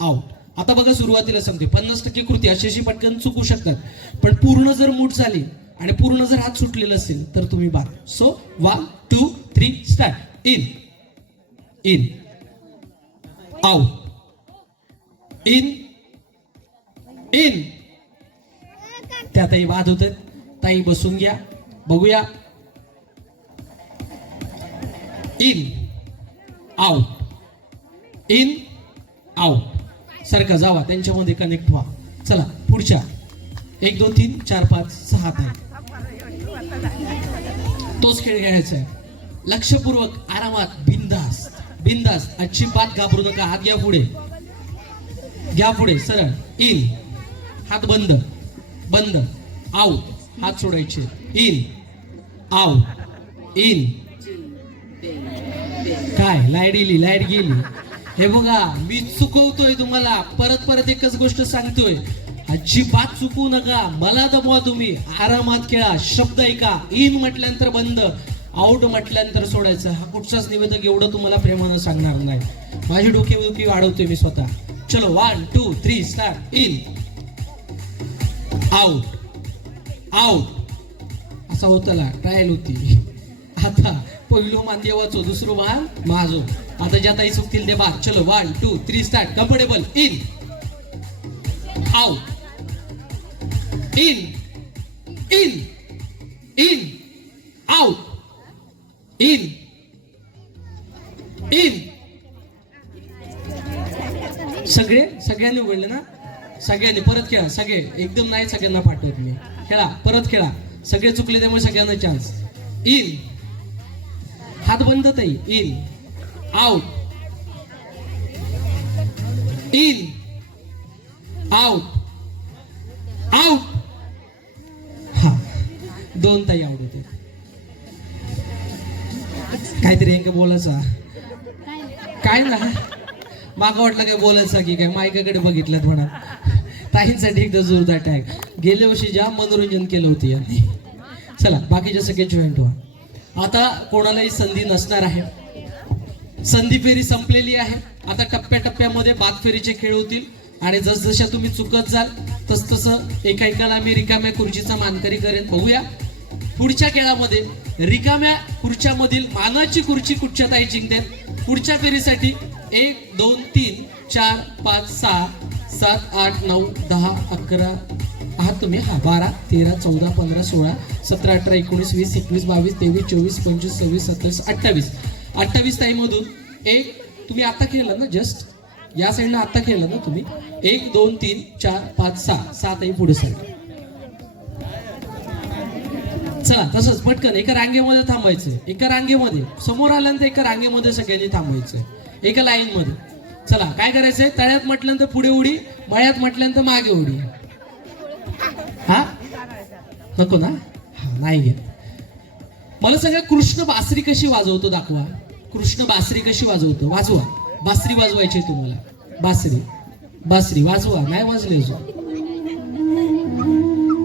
out. आता बघा सुरुवातीला सांगते 50% कृती अशी पटकन चुकू शकतात, पण पूर्ण जर मूठ झाली आणि पूर्ण जर हात सुटलेला असेल तर तुम्ही बाद. So 1 2 3 start. In, in, out. In, in. त्या ताई बाद होत. ताई बसून घ्या, बघूया. In, out. In, out. सारखा जावा, त्यांच्यामध्ये कनेक्ट व्हा. चला पुढच्या. 1 2 3 4 5 6 ताई. तोच खेळ खेळायचा आहे. लक्षपूर्वक, आरामात, बिंदास्त, बिंदास्त. अजिबात घाबरू नका. हात घ्या पुढे, घ्या पुढे सरळ. इन, हात बंद, बंद, आउट. हात सोडायचे. In, out. इन. काय लाईट गेली, लाईट गेली. हे बघा मी चुकवतोय तुम्हाला, परत परत एकच गोष्ट सांगतोय. अजिबात चुकू नका. मला दमवा तुम्ही. आरामात खेळा. शब्द ऐका. इन म्हटल्यानंतर बंद, आउट म्हटल्यानंतर सोडायचं. हा कुठचाच निवेदक एवढं तुम्हाला प्रेमानं सांगणार नाही. माझी डोकेदुखी वाढवतोय मी स्वतः. चलो 1 2 3 स्टार्ट. In, out, out. असा होताला ट्रायल होती. आता पहिलो मान देवाचो, दुसरो मान माझो. आता ज्या ताई चुकतील ते बाद. चलो 1 2 3 start. Comfortable. In out, in in in out, in in. सगळ्यांनी उघडले ना? सगळ्यांनी परत खेळा. सगळे एकदम नाही सगळ्यांना पाठवत मी. खेळा, परत खेळा. सगळे चुकले त्यामुळे सगळ्यांना चान्स. इन, हात बंद ताई. In out, in out, out. हा, 2 ताई आउट होते. काहीतरी एक बोलायचा काय ना, मागा वाटलं काय बोलायचं की काय, मायकाकडे बघितलं म्हणा. ताईंसाठी एकदा जोरदार टॅग. गेल्या वर्षी ज्या मनोरंजन केलं होतं यांनी. चला बाकीच्या सगळे जॉईंट व्हा. आता कोणालाही संधी नसणार आहे. संधी फेरी संपलेली आहे. आता टप्प्याटप्प्यामध्ये बाद फेरीचे खेळ होतील आणि जसजशा तुम्ही चुकत जाल तसतसं एकाएकाला मी रिकाम्या खुर्चीचा मानकरी करेन. बघूया पुढच्या खेळामध्ये रिकाम्या खुर्च्यामधील मानाची खुर्ची कुठच्या ताई जिंकते. पुढच्या फेरीसाठी 1 2 3 4 5 6 7 8 9 10 11 आहात तुम्ही. हा 12 13 14 15 16 17 18 19 20 21 22 23 24 25 26 27 28. 28 ताईमधून एक तुम्ही आता खेळला ना, जस्ट या साईडला आता खेळला ना तुम्ही. 1 2 3 4 5 6 7 ताई पुढे सर. चला तसंच पटकन एका रांगेमध्ये थांबायचं. एका रांगेमध्ये समोर आल्यानंतर एका रांगेमध्ये सगळ्यांनी थांबायचं, एका लाईन मध्ये. चला काय करायचंय, तळ्यात म्हटल्यानंतर पुढे उडी, मळ्यात म्हटल्यानंतर मागे उडी. हा नको ना? हा नाही घेत. मला सगळं कृष्ण बासरी कशी वाजवतो दाखवा. कृष्ण बासरी कशी वाजवतो, वाजवा. बासरी वाजवायची तुम्हाला. बासरी बासरी वाजवा. नाही वाजले अजून.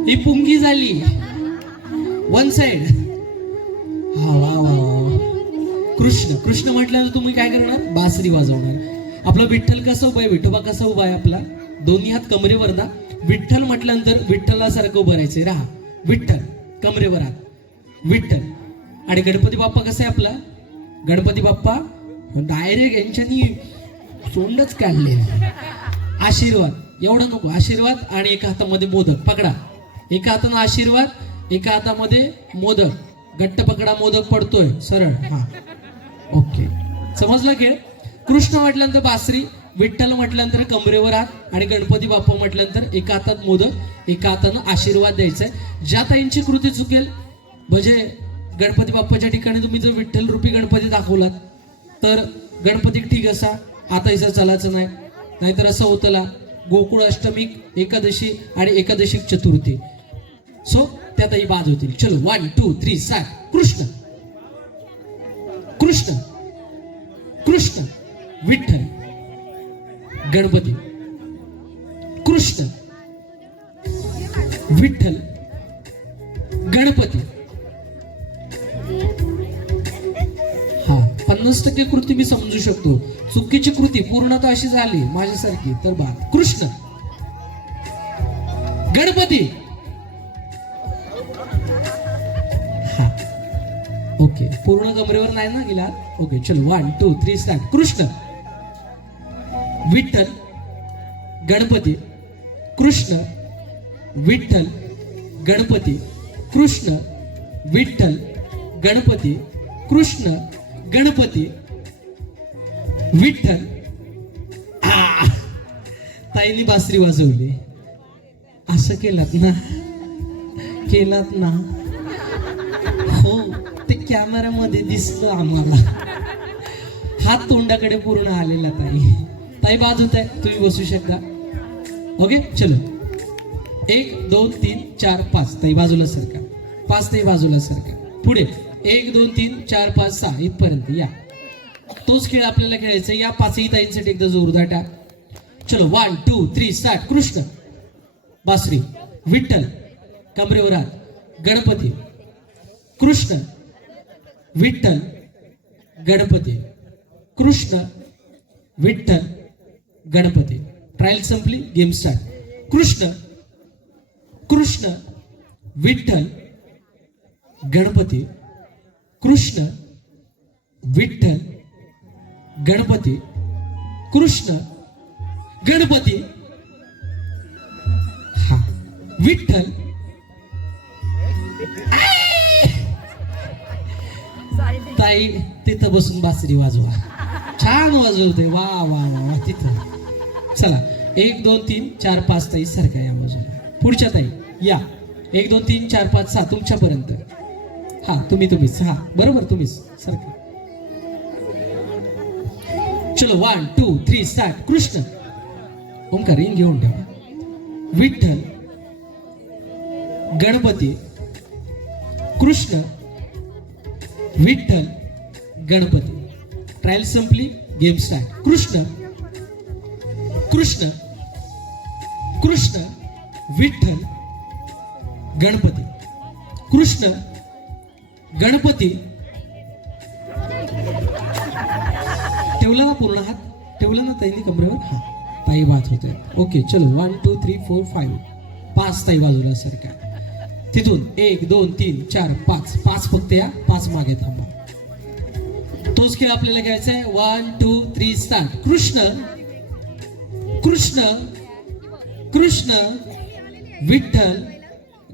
ही पुंगी झाली वन साइड. हा वा वा. कृष्ण कृष्ण म्हटल्यानंतर तुम्ही काय करणार, बासरी वाजवणार. आपला विठ्ठल कसा उभा आहे, विठोबा कसा उभा आहे आपला, दोन्ही हात कमरेवर ना. विठ्ठल म्हटल्यानंतर विठ्ठलासारखं उभं राहायचंय. राहा विठ्ठल, कमरेवर हात विठ्ठल. आणि गणपती बाप्पा कसा आहे आपला, गणपती बाप्पा डायरेक्ट यांच्यानी सोंडच काढले. आशीर्वाद एवढं नको, आशीर्वाद. आणि एका हातामध्ये मोदक पकडा. एका हातानं आशीर्वाद, एका हातामध्ये मोदक. घट्ट पकडा, मोदक पडतोय सरळ. हा ओके, समजला खेळ. कृष्ण म्हटल्यानंतर बासरी, विठ्ठल म्हटल्यानंतर कमरेवर हात आणि गणपती बाप्पा म्हटल्यानंतर एका हातात मोदक, एका हातानं आशीर्वाद द्यायचा आहे. ज्या ताईंची कृती चुकेल, म्हणजे गणपती बाप्पाच्या ठिकाणी तुम्ही जर विठ्ठल रूपी गणपती दाखवलात तर गणपती ठीक असा आता इथं चालायचं नाही. नाहीतर असं होतं गोकुळ अष्टमीक, एकादशी आणि एकादशी चतुर्थी. सो त्यातही बाद होतील. चलो 1 2 3 स्टार्ट. कृष्ण कृष्ण कृष्ण विठ्ठल गणपती. कृष्ण विठ्ठल गणपती. हा 50% कृती मी समजू शकतो. चुकीची कृती पूर्णतः अशी झाली माझ्यासारखी तर बाद. कृष्ण गणपती. हा ओके, पूर्ण कमरेवर नाही ना गेला. ओके चलो 1 2 3 स्टार्ट. कृष्ण विठ्ठल गणपती. कृष्ण विठ्ठल गणपती. कृष्ण विठ्ठल गणपती. कृष्ण गणपती विठ्ठल. ताईनी बासरी वाजवली. असं केलात ना, केलात ना. हो ते कॅमेरामध्ये दिसलं आम्हाला. हात तोंडाकडे पूर्ण आलेला. ताई ताई बाद होत आहे, तुम्ही बसू शकता. ओके चलो 1 2 3 4 5 ताई बाजूला सरका. 5 ताई बाजूला सरका. पुढे 1 2 3 4 5 6 इथपर्यंत या. तोच खेळ आपल्याला खेळायचा. या 5ही ताईंसाठी एकदा जोरदार टाक. चलो 1 2 3 स्टार्ट. कृष्ण बासरी, विठ्ठल कमरेवर हात, गणपती. कृष्ण विठ्ठल गणपती. कृष्ण विठ्ठल गणपती. ट्रायल संपली, गेम स्टार्ट. कृष्ण कृष्ण विठ्ठल गणपती. कृष्ण विठ्ठल गणपती कृष्ण गणपती हा विठ्ठल ताई तिथं बसून बासरी वाजवा, छान वाजवते, वा वा वा तिथं. चला 1 2 3 4 5 ताई सारख्या या बाजूला, पुढच्या ताई या 1 2 3 4 5 6 तुमच्यापर्यंत. हा तुम्हीच, हा बरोबर तुम्हीच सारखं. चलो 1 2 3 स्टार्ट. कृष्ण ओंकार रिंग घेऊन ठेवा. विठ्ठल गणपती कृष्ण विठ्ठल गणपती. ट्रायल संपली, गेम स्टार्ट. कृष्ण कृष्ण कृष्ण विठ्ठल गणपती कृष्ण गणपती. ठेवलं ना पूर्ण हात, ठेवलं ना ताईने कमरेवर. हा ताई बात होते. ओके चलो 1 2 3 4 5 5 ताई बाजूला सारख्या. तिथून 1 2 3 4 5 5 फक्त या, 5 मागे थांबा. तोच खेळ आपल्याला घ्यायचा आहे. 1 2 3 स्टार्ट. कृष्ण कृष्ण कृष्ण विठ्ठल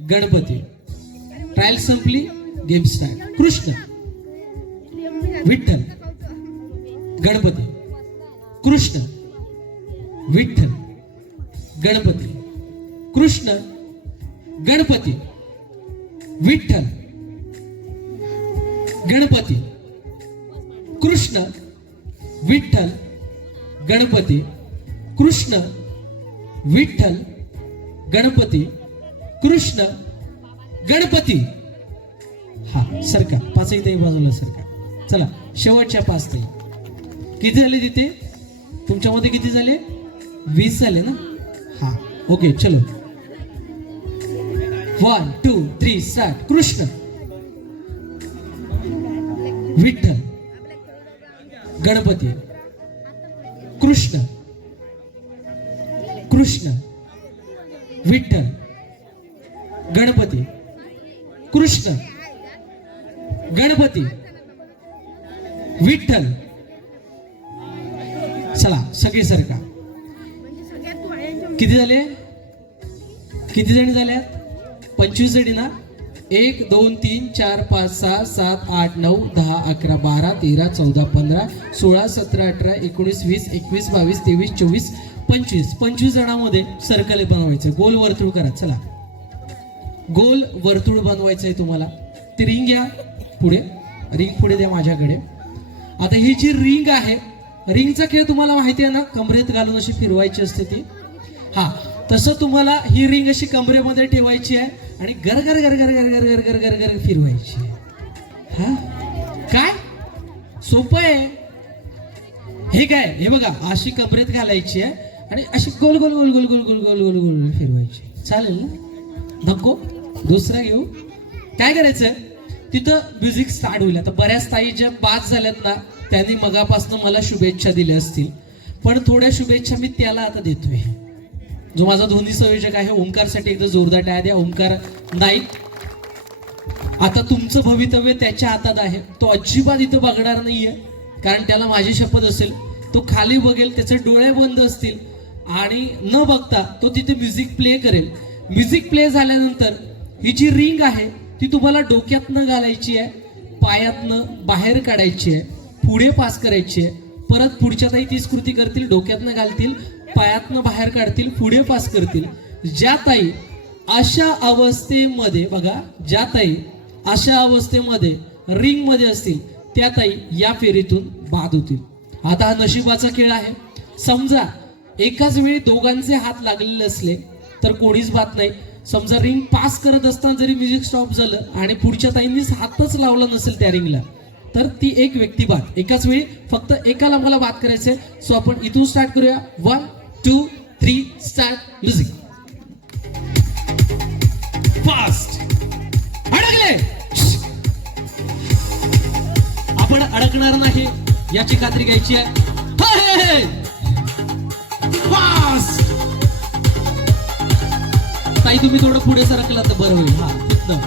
गणपती. ट्रायल संपली, गेम स्टार्ट. कृष्ण विठ्ठल गणपती कृष्ण विठ्ठल गणपती कृष्ण गणपती विठ्ठल गणपती कृष्ण विठ्ठल गणपती कृष्ण विठ्ठल गणपती कृष्ण गणपती. हा सरका, 5 ताई बाजूला सरका. चला शेवटच्या 5 ताई. किती झाले तिथे तुमच्यामध्ये, किती झाले? 20 झाले ना. हा ओके चलो 1 2 3 स्टार्ट. कृष्ण विठ्ठल गणपती कृष्ण कृष्ण विठ्ठल गणपती कृष्ण गणपती विठ्ठल. चला सगळे सरका. किती झाले, किती जणी झाल्या? 25 जणी ना. 1 2 3 4 5 6 7 8 9 10 11 12 13 14 15 16 17 18 19 20 21 22 23 24 25 25 जणांमध्ये सर्कल बनवायचं. गोल वर्तुळ करा. चला गोल वर्तुळ बनवायचं आहे तुम्हाला. ती रिंग घ्या पुढे, रिंग पुढे द्या माझ्याकडे. आता ही जी रिंग आहे, रिंगचा खेळ तुम्हाला माहिती आहे ना, कमरेत घालून अशी फिरवायची असते ती. हा तसं तुम्हाला ही रिंग अशी कमरेमध्ये ठेवायची आहे आणि गर गर गर गर गर गर गर गर गर फिरवायची. हा काय सोपं आहे हे. काय हे बघा, अशी कमरेत घालायची आहे आणि अशी गोल गोल गोल गोल गोल गोल गोल गोल गोल फिरवायची. चालेल ना? नको दुसरा घेऊ. काय करायचं, तिथं म्युझिक स्टार्ट होईल. आता बऱ्याच ताई ज्या 5 झाल्यात ना, त्यांनी मगापासून मला शुभेच्छा दिल्या असतील, पण थोड्या शुभेच्छा मी त्याला आता देतोय, जो माझा ध्वनी संयोजक आहे. ओंकारसाठी एकदा जोरदार टाळ्या द्या. ओंकार नाईक, आता तुमचं भवितव्य त्याच्या हातात आहे. तो अजिबात इथं बघणार नाहीये, कारण त्याला माझी शपथ असेल, तो खाली बघेल, त्याचे डोळे बंद असतील आणि न बघता तो तिथे म्युझिक प्ले करेल. म्युझिक प्ले झाल्यानंतर ही जी रिंग आहे ती तुम्हाला डोक्यातनं घालायची आहे, पायातनं बाहेर काढायची आहे, पुढे पास करायची आहे. परत पुढच्या ताई तीच कृती करतील, डोक्यातनं घालतील, पायातनं बाहेर काढतील, पुढे पास करतील. ज्या ताई अशा अवस्थेमध्ये, बघा, ज्या ताई अशा अवस्थेमध्ये रिंग मध्ये असतील त्या ताई या फेरीतून बाद होतील. आता हा नशिबाचा खेळ आहे. समजा एकाच वेळी दोघांचे हात लागलेले असले तर कोणीच बाद नाही. समजा रिंग पास करत असताना जरी म्युझिक स्टॉप झालं आणि पुढच्या ताईंनीच हातच लावला नसेल त्या रिंगला, तर ती एक व्यक्ती बाद. एकाच वेळी फक्त एकाला मला बाद करायचंय. सो आपण इथून स्टार्ट करूया. 1 2 3 स्टार्ट. Music fast. अडकले, आपण अडकणार नाही याची खात्री घ्यायची आहे. फास्ट. ताई तुम्ही थोडं पुढे सरकला तर बरं होईल. हा एकदम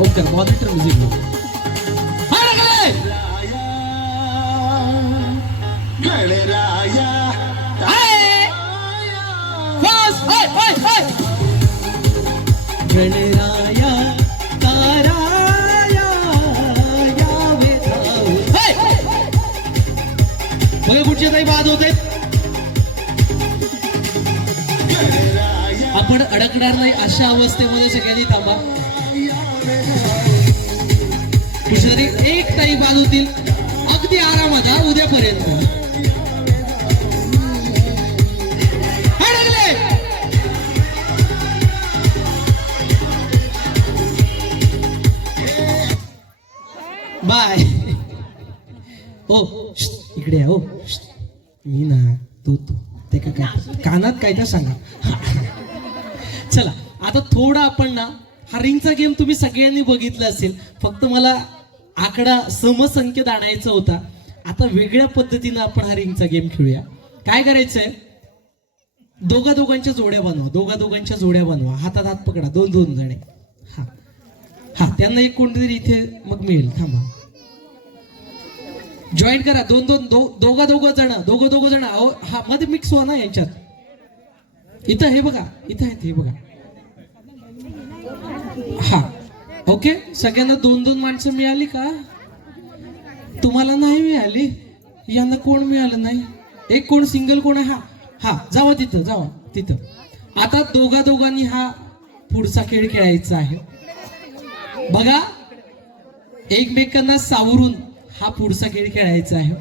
ओके मॉनिटर म्युझिक गणराया ताराया यावे धावून. बघा कुठचे काही बाद होते. आपण अडकणार नाही अशा अवस्थेमध्ये सगळ्यांनी थांबा. कुठेतरी एक ताई बाद होतील अगदी आरामात हा उद्यापर्यंत. बाय. हो इकडे हो. मी ना तो ते का काय कानात काय तर सांगा. चला आता थोडा आपण ना हा रिंगचा गेम तुम्ही सगळ्यांनी बघितला असेल. फक्त मला आकडा समसंख्येत आणायचा होता. आता वेगळ्या पद्धतीनं आपण हा रिंगचा गेम खेळूया. काय करायचंय, दोघांच्या जोड्या बनवा. दोघांच्या जोड्या बनवा. हातात हात पकडा. 2-2 जणे. हा हा त्यांना एक कोणतरी इथे मग मिळेल. थांबा जॉईन करा. 2-2 दोघं जण. हा मध्ये मिक्स व्हा ना यांच्यात. इथं हे बघा. इथं आहेत हे बघा. हा ओके. सगळ्यांना 2-2 माणसं मिळाली का? तुम्हाला नाही मिळाली. यांना कोण मिळालं नाही. एक कोण सिंगल कोण आहे. हा जावा तिथं. आता दोघांनी हा पुढचा खेळ खेळायचा आहे. बघा एकमेकांना सावरून हा पुढचा खेळ खेळायचा आहे.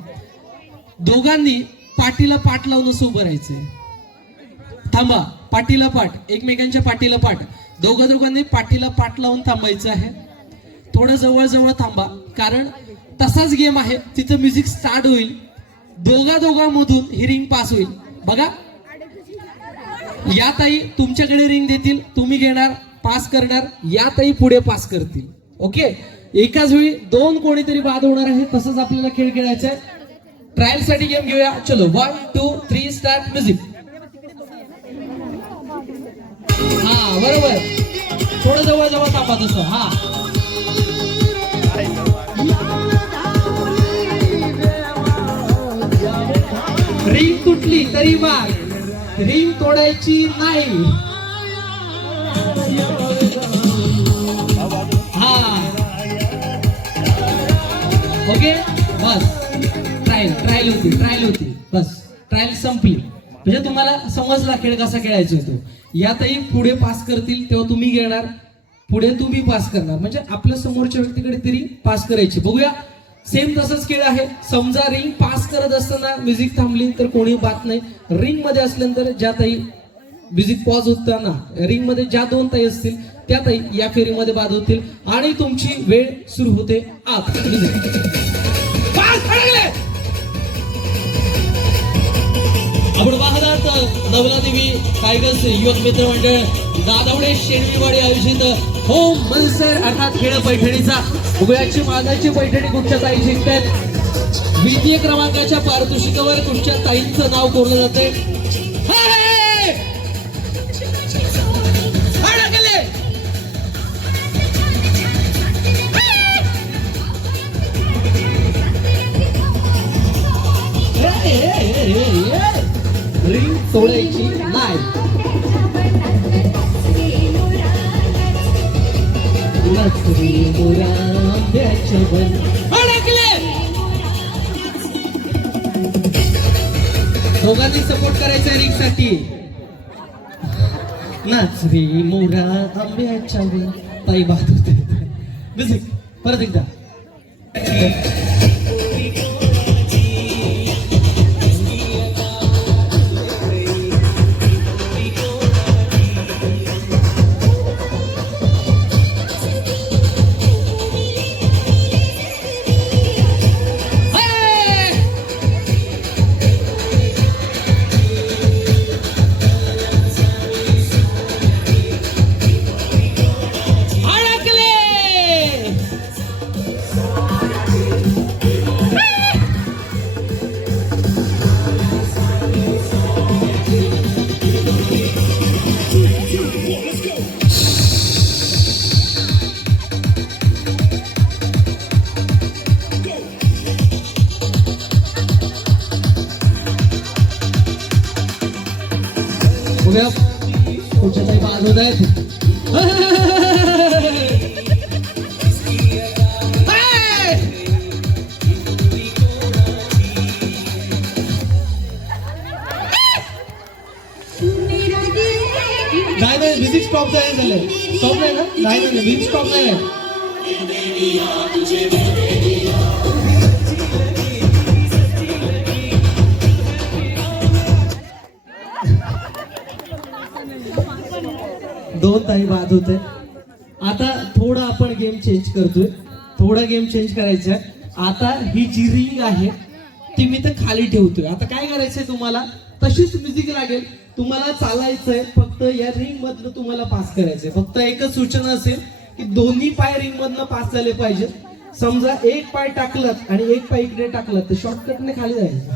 दोघांनी पाठीला पाठ लावून असं उभं राहायचंय. थांबा. पाठीला पाठ. एकमेकांच्या पाठीला पाठ. दोघांनी पाठीला पाठ लावून थांबायचं आहे. थोडं जवळ थांबा कारण तसाच गेम आहे. तिथं म्युझिक स्टार्ट होईल. दोघांमधून ही रिंग पास होईल. बघा या ताई तुमच्याकडे रिंग देतील. तुम्ही घेणार पास करणार. या ताई पुढे पास करतील. ओके. एकाच वेळी 2 कोणीतरी बाद होणार आहे. तसंच आपल्याला खेळ खेळायचा आहे. ट्रायल साठी गेम घेऊया. चलो 1 2 3 स्टार्ट म्युझिक. हा बरोबर. थोडं जवळ थांबा तसं. हा रिंग तुटली तरी मार. रिंग तोडायची नाही. हा ओके बस. ट्रायल होती. बस ट्रायल संपली. म्हणजे तुम्हाला समजला खेळ कसा खेळायचा होतो. यातही पुढे पास करतील तेव्हा तुम्ही घेणार. पुढे तुम्ही पास करणार. म्हणजे आपल्या समोरच्या व्यक्तीकडे तरी पास करायची. बघूया. सेम तसंच खेळ आहे. समजा रिंग पास करत असताना म्युझिक थांबली तर कोणी बात नाही. रिंग मध्ये असल्यानंतर ज्या ताई म्युझिक पॉज होताना रिंग मध्ये ज्या 2 ताई असतील त्या ताई या फेरीमध्ये बाद होतील आणि तुमची वेळ सुरू होते. आपण पाहतात नवलादेवी टायगर्स युवक मित्र मंडळ दादावडे शेणवीवाडी आयोजित होम मिनिस्टर अर्थात खेळ पैठणीचा. बघूयाची मानाची पैठणी कुठच्या ताई जिंकतात. द्वितीय क्रमांकाच्या पारितोषिकावर कुठच्या ताईंचं नाव कोरलं जाते. रिंग तोडायची नाही. दोघांनी सपोर्ट करायचा रिंग साठी. नाच रे मोरा आंब्याच्या वन. ताई बात होते. म्युझिक परत एकदा. नाही म्युझिक स्टॉप झालं स्टॉप नाही ना नाही म्युझिक स्टॉप नाही. दोन ताई बाद होते. आता थोडं आपण गेम चेंज करतोय. थोडा गेम चेंज करायचा. आता ही जी रिंग आहे ती मी तर खाली ठेवतोय. आता काय करायचंय तुम्हाला, तशीच म्युझिक लागेल, तुम्हाला चालायचंय, फक्त या रिंग मधनं तुम्हाला पास करायचंय. फक्त एकच सूचना असेल की दोन्ही पाय रिंग मधनं पास झाले पाहिजेत. समजा एक पाय टाकलात आणि एक पाय इकडे टाकलात तर शॉर्टकटने खाली जायचं.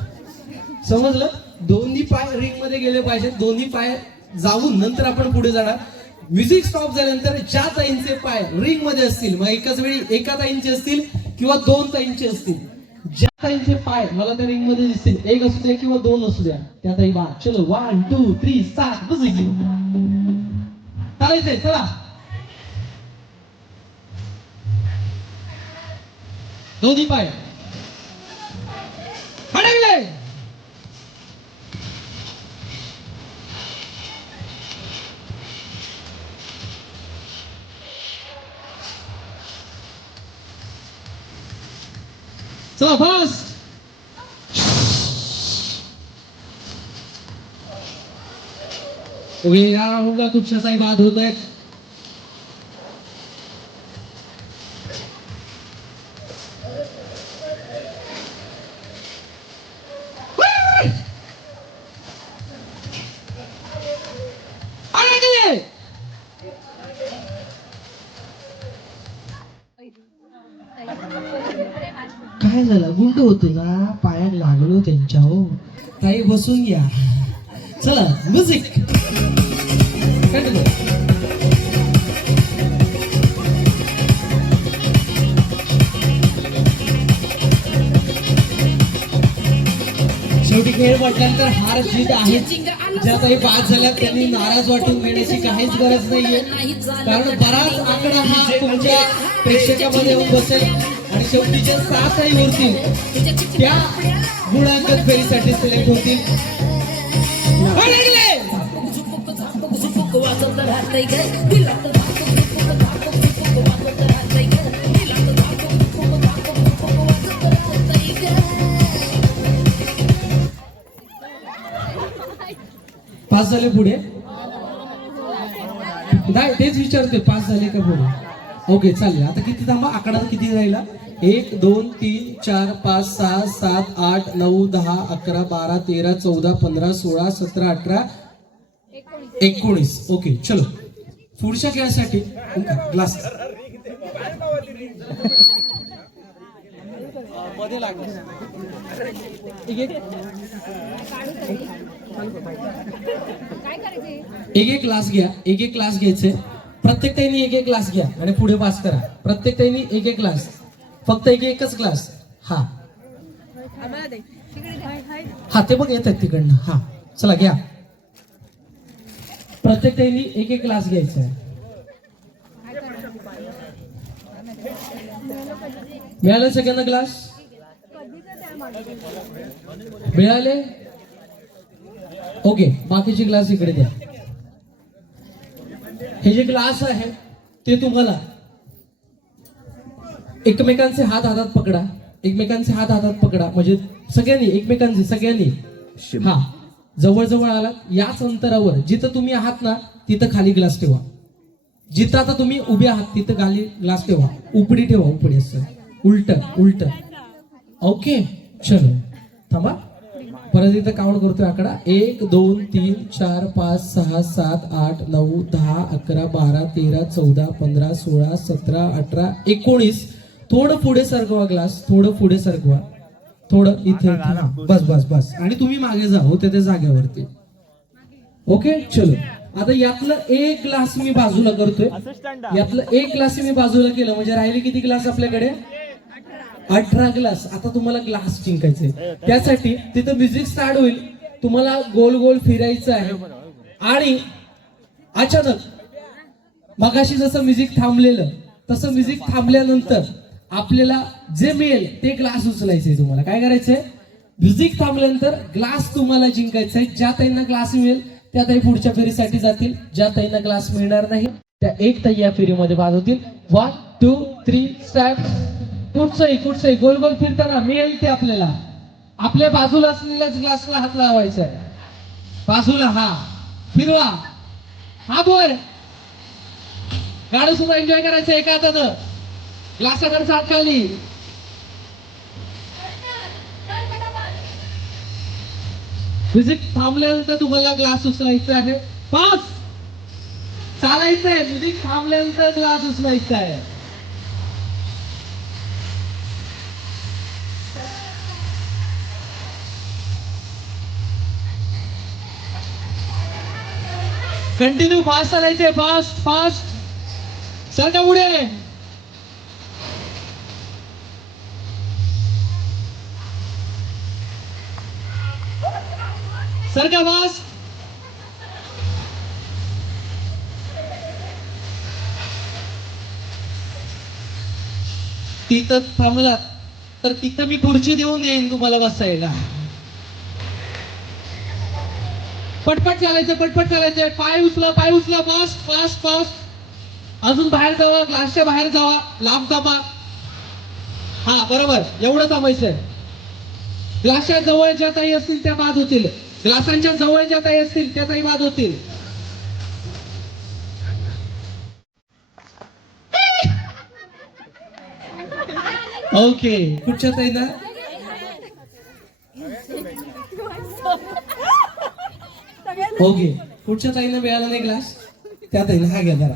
समजलं? दोन्ही पाय रिंग मध्ये गेले पाहिजेत. दोन्ही पाय जाऊन नंतर आपण पुढे जाणार. म्युझिक स्टॉप झाल्यानंतर ज्या ताईंचे पाय रिंग मध्ये असतील, मग एकाच वेळी एका ताईंचे असतील किंवा दोन ताईंचे असतील, ज्या ताईंचे पाय मला त्या रिंग मध्ये दिसतील, एक असू द्या किंवा दोन असू द्या, त्या ताई बा चलो 1 2 3 स्टार्ट. चालायचंय, चला. दोन्ही पाय अडकले. चला फास्ट. या राऊंडला खूप साई बाद होत आहेत. काय झालं, गुंड होतो ना, पायात लागलो त्यांच्या. हो ताई बसून घ्या. चला म्युझिक शेवटी खेळ म्हटल्यानंतर हार जीत आहे. ज्या काही बाद झाल्या त्यांनी नाराज वाटून घेण्याची काहीच गरज नाहीये, कारण बराच आकडा हा तुमच्या प्रेक्षकामध्ये येऊन बसेल आणि शेवटी ज्या 7 ताई होतील त्या गुणांकन फेरीसाठी सिलेक्ट होतील. पास झाले पुढे? नाही तेच विचारते, पास झाले का पुढे? ओके चालेल. आता किती थांबा, आकडा किती राहिला? 1 2 3 4 5 6 7 8 9 10 11 12 13 14 15 16 17 18 19. ओके चलो पुढच्या खेळासाठी ग्लास मध्ये लागला. एक ग्लास घ्या. एक ग्लास घ्यायचे. प्रत्येक ताईने एक ग्लास घ्या आणि पुढे पास करा. प्रत्येक ताईने एक ग्लास, फक्त एकच ग्लास. हा हा ते बघ येत आहेत तिकडनं. हा चला घ्या. प्रत्येक ताईने एक ग्लास घ्यायचा आहे. मिळाले सगळ्यांना ग्लास? मिळाले? ओके बाकीचे ग्लास इकडे द्या. हे जे ग्लास आहे ते तुम्हाला एकमेकांचे हात हातात पकडा. एकमेकांचे हात हातात पकडा म्हणजे सगळ्यांनी एकमेकांचे सगळ्यांनी. हा जवळ जवळ आला. याच अंतरावर जिथं तुम्ही आहात ना तिथं खाली ग्लास ठेवा. जिथं आता तुम्ही उभे आहात तिथं खाली ग्लास ठेवा. उपडी ठेवा. उपडी असं उलट उलट. ओके चलो थांबा. परत इथं काउंट करतोय आकडा. 1 2 3 4 5 6 7 8 9 10 11 12 13 14 15 16 17 18 19. थोडं पुढे सरकवा ग्लास. थोडं पुढे सरकवा. थोडं इथे. बस बस बस. आणि तुम्ही मागे जा होते त्या जागेवरती. ओके चलो. आता यातलं एक ग्लास मी बाजूला करतोय. यातलं एक ग्लास मी बाजूला केलं म्हणजे राहिले किती ग्लास आपल्याकडे? 18 ग्लास. आता तुम्हाला ग्लास जिंकायचे. त्यासाठी तिथं म्युझिक स्टार्ट होईल. तुम्हाला गोल गोल फिरायचं आहे आणि अचानक मगाशी जसं म्युझिक थांबलेलं तसं म्युझिक थांबल्यानंतर आपल्याला जे मिळेल ते ग्लास उचलायचे. तुम्हाला काय करायचंय, म्युझिक थांबल्यानंतर ग्लास तुम्हाला जिंकायचा आहे. ज्या ताईंना ग्लास मिळेल त्या ताई पुढच्या फेरीसाठी जातील, ज्या ताईंना ग्लास मिळणार नाही त्या एक ताई या फेरीमध्ये बाद होतील. 1 2 3 स्टार्ट. कुठचंही गोल गोल फिरताना मिळेल ते आपल्याला आपल्या बाजूला असलेल्याच ग्लासला हात लावायचा आहे. बाजूला हा फिरवा, हात वर. गाणं सुद्धा एन्जॉय करायचं एका हातानं, ग्लासाकडे हात खाली. म्युझिक थांबल्यानंतर तुम्हाला ग्लास उचलायचा आहे. पाच चालायचंय, म्युझिक थांबल्यानंतर ग्लास उचलायचा आहे. कंटिन्यू फास्ट चालायचे, फास्ट फास्ट. सरका पुढे. सरका फास्ट. तिथं थांबला तर तिथं मी खुर्ची देऊन देईन तुम्हाला बसायला. पटपट चालायचं. पाय उचला फास्ट फास्ट फास्ट. अजून बाहेर जावा, ग्लासच्या बाहेर जावा, लांब थांबा. हा बरोबर, एवढं थांबायचंय. ग्लासच्या जवळ ज्या ताई असतील त्या बाद होतील, ग्लासांच्या जवळ ज्या ताई असतील त्या ताई बाद होतील. ओके, कुठच्या ताईला ओके कुठच्या ताईला मिळाला नाही ग्लास त्या ताईला हा घ्या जरा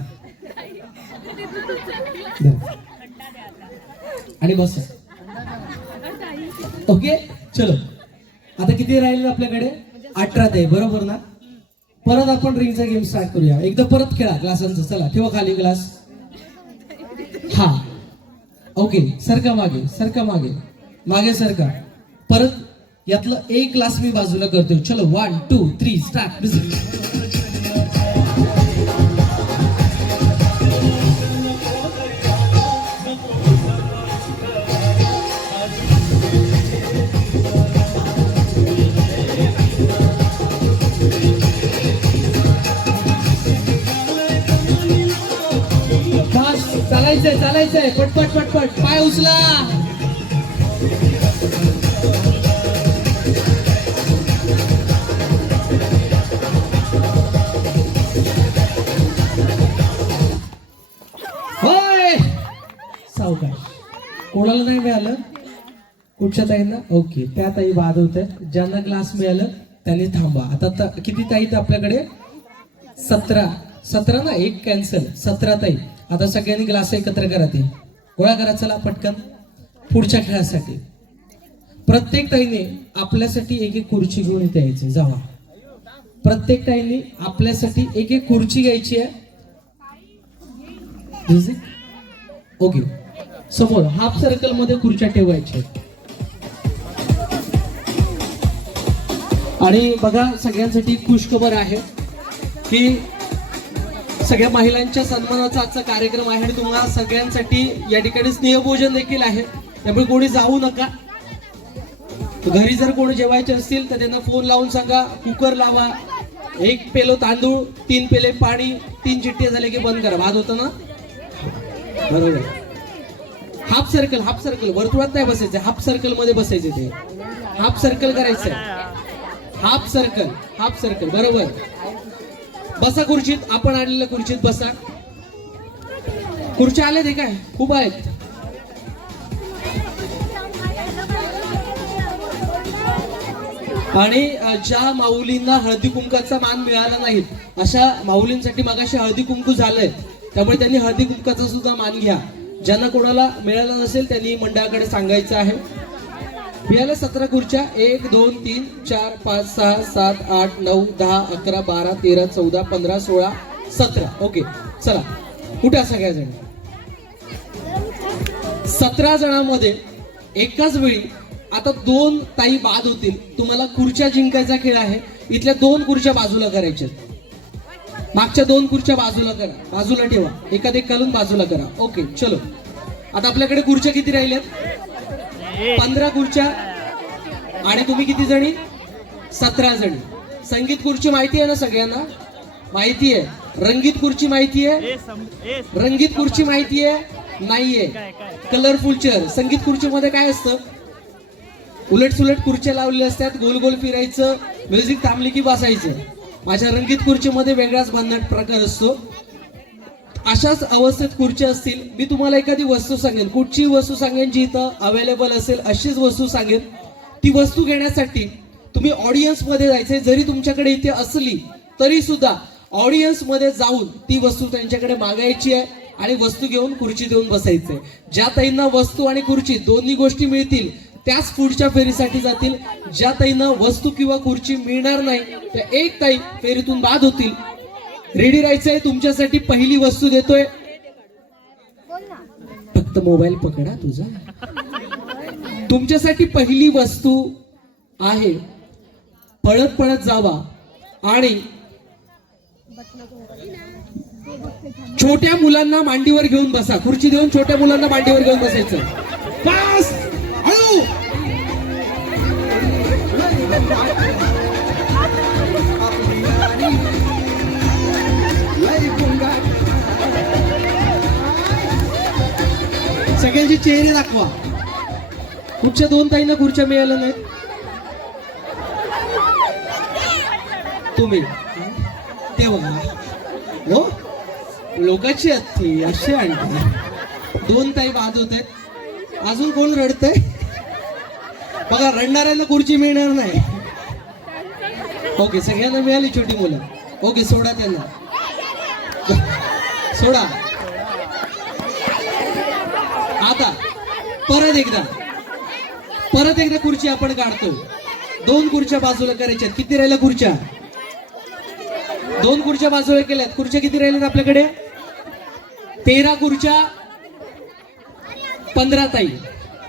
आणि बस. ओके चलो, आता किती राहिले आपल्याकडे? 18 ताई, बरोबर ना? परत आपण रिंगचा गेम स्टार्ट करूया. एकदा परत खेळा ग्लासांचं. चला ठेवा खाली ग्लास. हा ओके, सरका मागे सरका. परत यातलं एक ग्लास मी बाजूला करतोय. चलो 1 2 3 स्टार्ट. चालायचंय पटपट. पाय उचला. होय, सावकाश. कोणाला नाही मिळालं? कुठच्या ताईंना? ओके, त्या ताई बाद होत आहेत. ज्यांना ग्लास मिळालं त्यांनी थांबा. आता किती ताई आपल्याकडे? 17 ना, एक कॅन्सल. 17 ताई. आता सगळ्यांनी ग्लास एकत्र करा, ते गोळा करा. चला पटकन पुढच्या खेळासाठी. प्रत्येक ताईने आपल्यासाठी एक खुर्ची घेऊन इथे यायचे. जावा, प्रत्येक ताईने आपल्यासाठी एक खुर्ची घ्यायची आहे. ओके, समोर हाफ सर्कल मध्ये खुर्च्या ठेवायच्या. आणि बघा, सगळ्यांसाठी खुशखबर आहे की सगळ्या महिलांच्या सन्मानाचा आजचा कार्यक्रम आहे आणि तुम्हाला सगळ्यांसाठी या ठिकाणी स्नेहभोजन देखील आहे. त्यामुळे कोणी जाऊ नका. घरी जर कोणी जेवायचे असतील तर त्यांना फोन लावून सांगा, कुकर लावा, 1 पेलो तांदूळ, 3 पेले पाणी, 3 चिट्टे झाले की बंद करा. बाद होतं ना, बरोबर. हाफ सर्कल वर्तुळात नाही बसायचं, हाफ सर्कल मध्ये बसायचे. ते हाफ सर्कल करायचं. हाफ सर्कल बरोबर. बसा खुर्चीत, आपण आणलेल्या खुर्चीत बसा. खुर्च्या आल्या ते काय खूप आहेत. आणि ज्या माऊलींना हळदी कुंकाचा मान मिळाला नाही अशा माऊलींसाठी मगाशी हळदी कुंकू झालंय, त्यामुळे त्यांनी हळदी कुंकाचा सुद्धा मान घ्या. ज्यांना कोणाला मिळाला नसेल त्यांनी मंडळाकडे सांगायचं आहे. बियाला 17 खुर्च्या. 1 2 3 4 5 6 7 8 9 10 11 12 13 14 15 16 17. ओके चला उठा सगळ्याजण. 17 जणांमध्ये एकाच वेळी आता 2 ताई बाद होतील. तुम्हाला खुर्च्या जिंकायचा खेळ आहे. इथल्या 2 खुर्च्या बाजूला करायच्या. मागच्या 2 खुर्च्या बाजूला करा, बाजूला ठेवा, एकात एक घालून बाजूला करा. ओके चलो. आता आपल्याकडे खुर्च्या किती राहिल्यात? 15 खुर्च्या. आणि तुम्ही किती जणी? 17 जणी. संगीत खुर्ची माहिती आहे ना सगळ्यांना? माहिती आहे. रंगीत खुर्ची माहिती आहे? रंगीत खुर्ची माहिती आहे? नाहीये. Colourful chair. संगीत खुर्चीमध्ये काय असतं? उलट सुलट खुर्च्या लावलेल्या असतात, गोल गोल फिरायचं, म्युझिक थांबली की बसायचं. माझ्या रंगीत खुर्चीमध्ये वेगळाच भन्नाट प्रकार असतो. अशाच अवस्थेत खुर्च्या असतील. मी तुम्हाला एखादी वस्तू सांगेन, कुठची वस्तू सांगेन जी इथं अवेलेबल असेल अशीच वस्तू सांगेन. ती वस्तू घेण्यासाठी तुम्ही ऑडियन्स मध्ये जायचंय. जरी तुमच्याकडे इथे असली तरी सुद्धा ऑडियन्स मध्ये जाऊन ती वस्तू त्यांच्याकडे मागायची आहे आणि वस्तू घेऊन खुर्ची देऊन बसायचंय. ज्या ताईंना वस्तू आणि खुर्ची दोन्ही गोष्टी मिळतील त्याच पुढच्या फेरीसाठी जातील. ज्या ताईंना वस्तू किंवा खुर्ची मिळणार नाही त्या एक ताई फेरीतून बाद होतील. रेडी राहायचंय. तुमच्यासाठी पहिली वस्तू देतोय. फक्त मोबाईल पकडा तुझा. तुमच्यासाठी पहिली वस्तू आहे. पळत पळत जावा आणि छोट्या मुलांना मांडीवर घेऊन बसा. खुर्ची देऊन छोट्या मुलांना मांडीवर घेऊन बसायचं. फास्ट, हळू. सगळ्यांचे चेहरे दाखवा. कुठच्या 2 ताईंना खुर्च्या मिळाल्या नाहीत? तुम्ही ते बघा. हो, लोकांची हत्ती अशी आणते. 2 ताई बाद होत आहेत. अजून कोण रडतंय? बघा, रडणाऱ्यांना खुर्ची मिळणार नाही. ओके, सगळ्यांना मिळाली छोटी मुलं. ओके, सोडा त्यांना, सोडा. आता परत एकदा खुर्ची आपण काढतो. 2 खुर्च्या बाजूला करायच्या. किती राहिल्या खुर्च्या? 2 खुर्च्या बाजूला केल्यात. खुर्च्या किती राहिल्यात आपल्याकडे? 13 खुर्च्या, 15 ताई.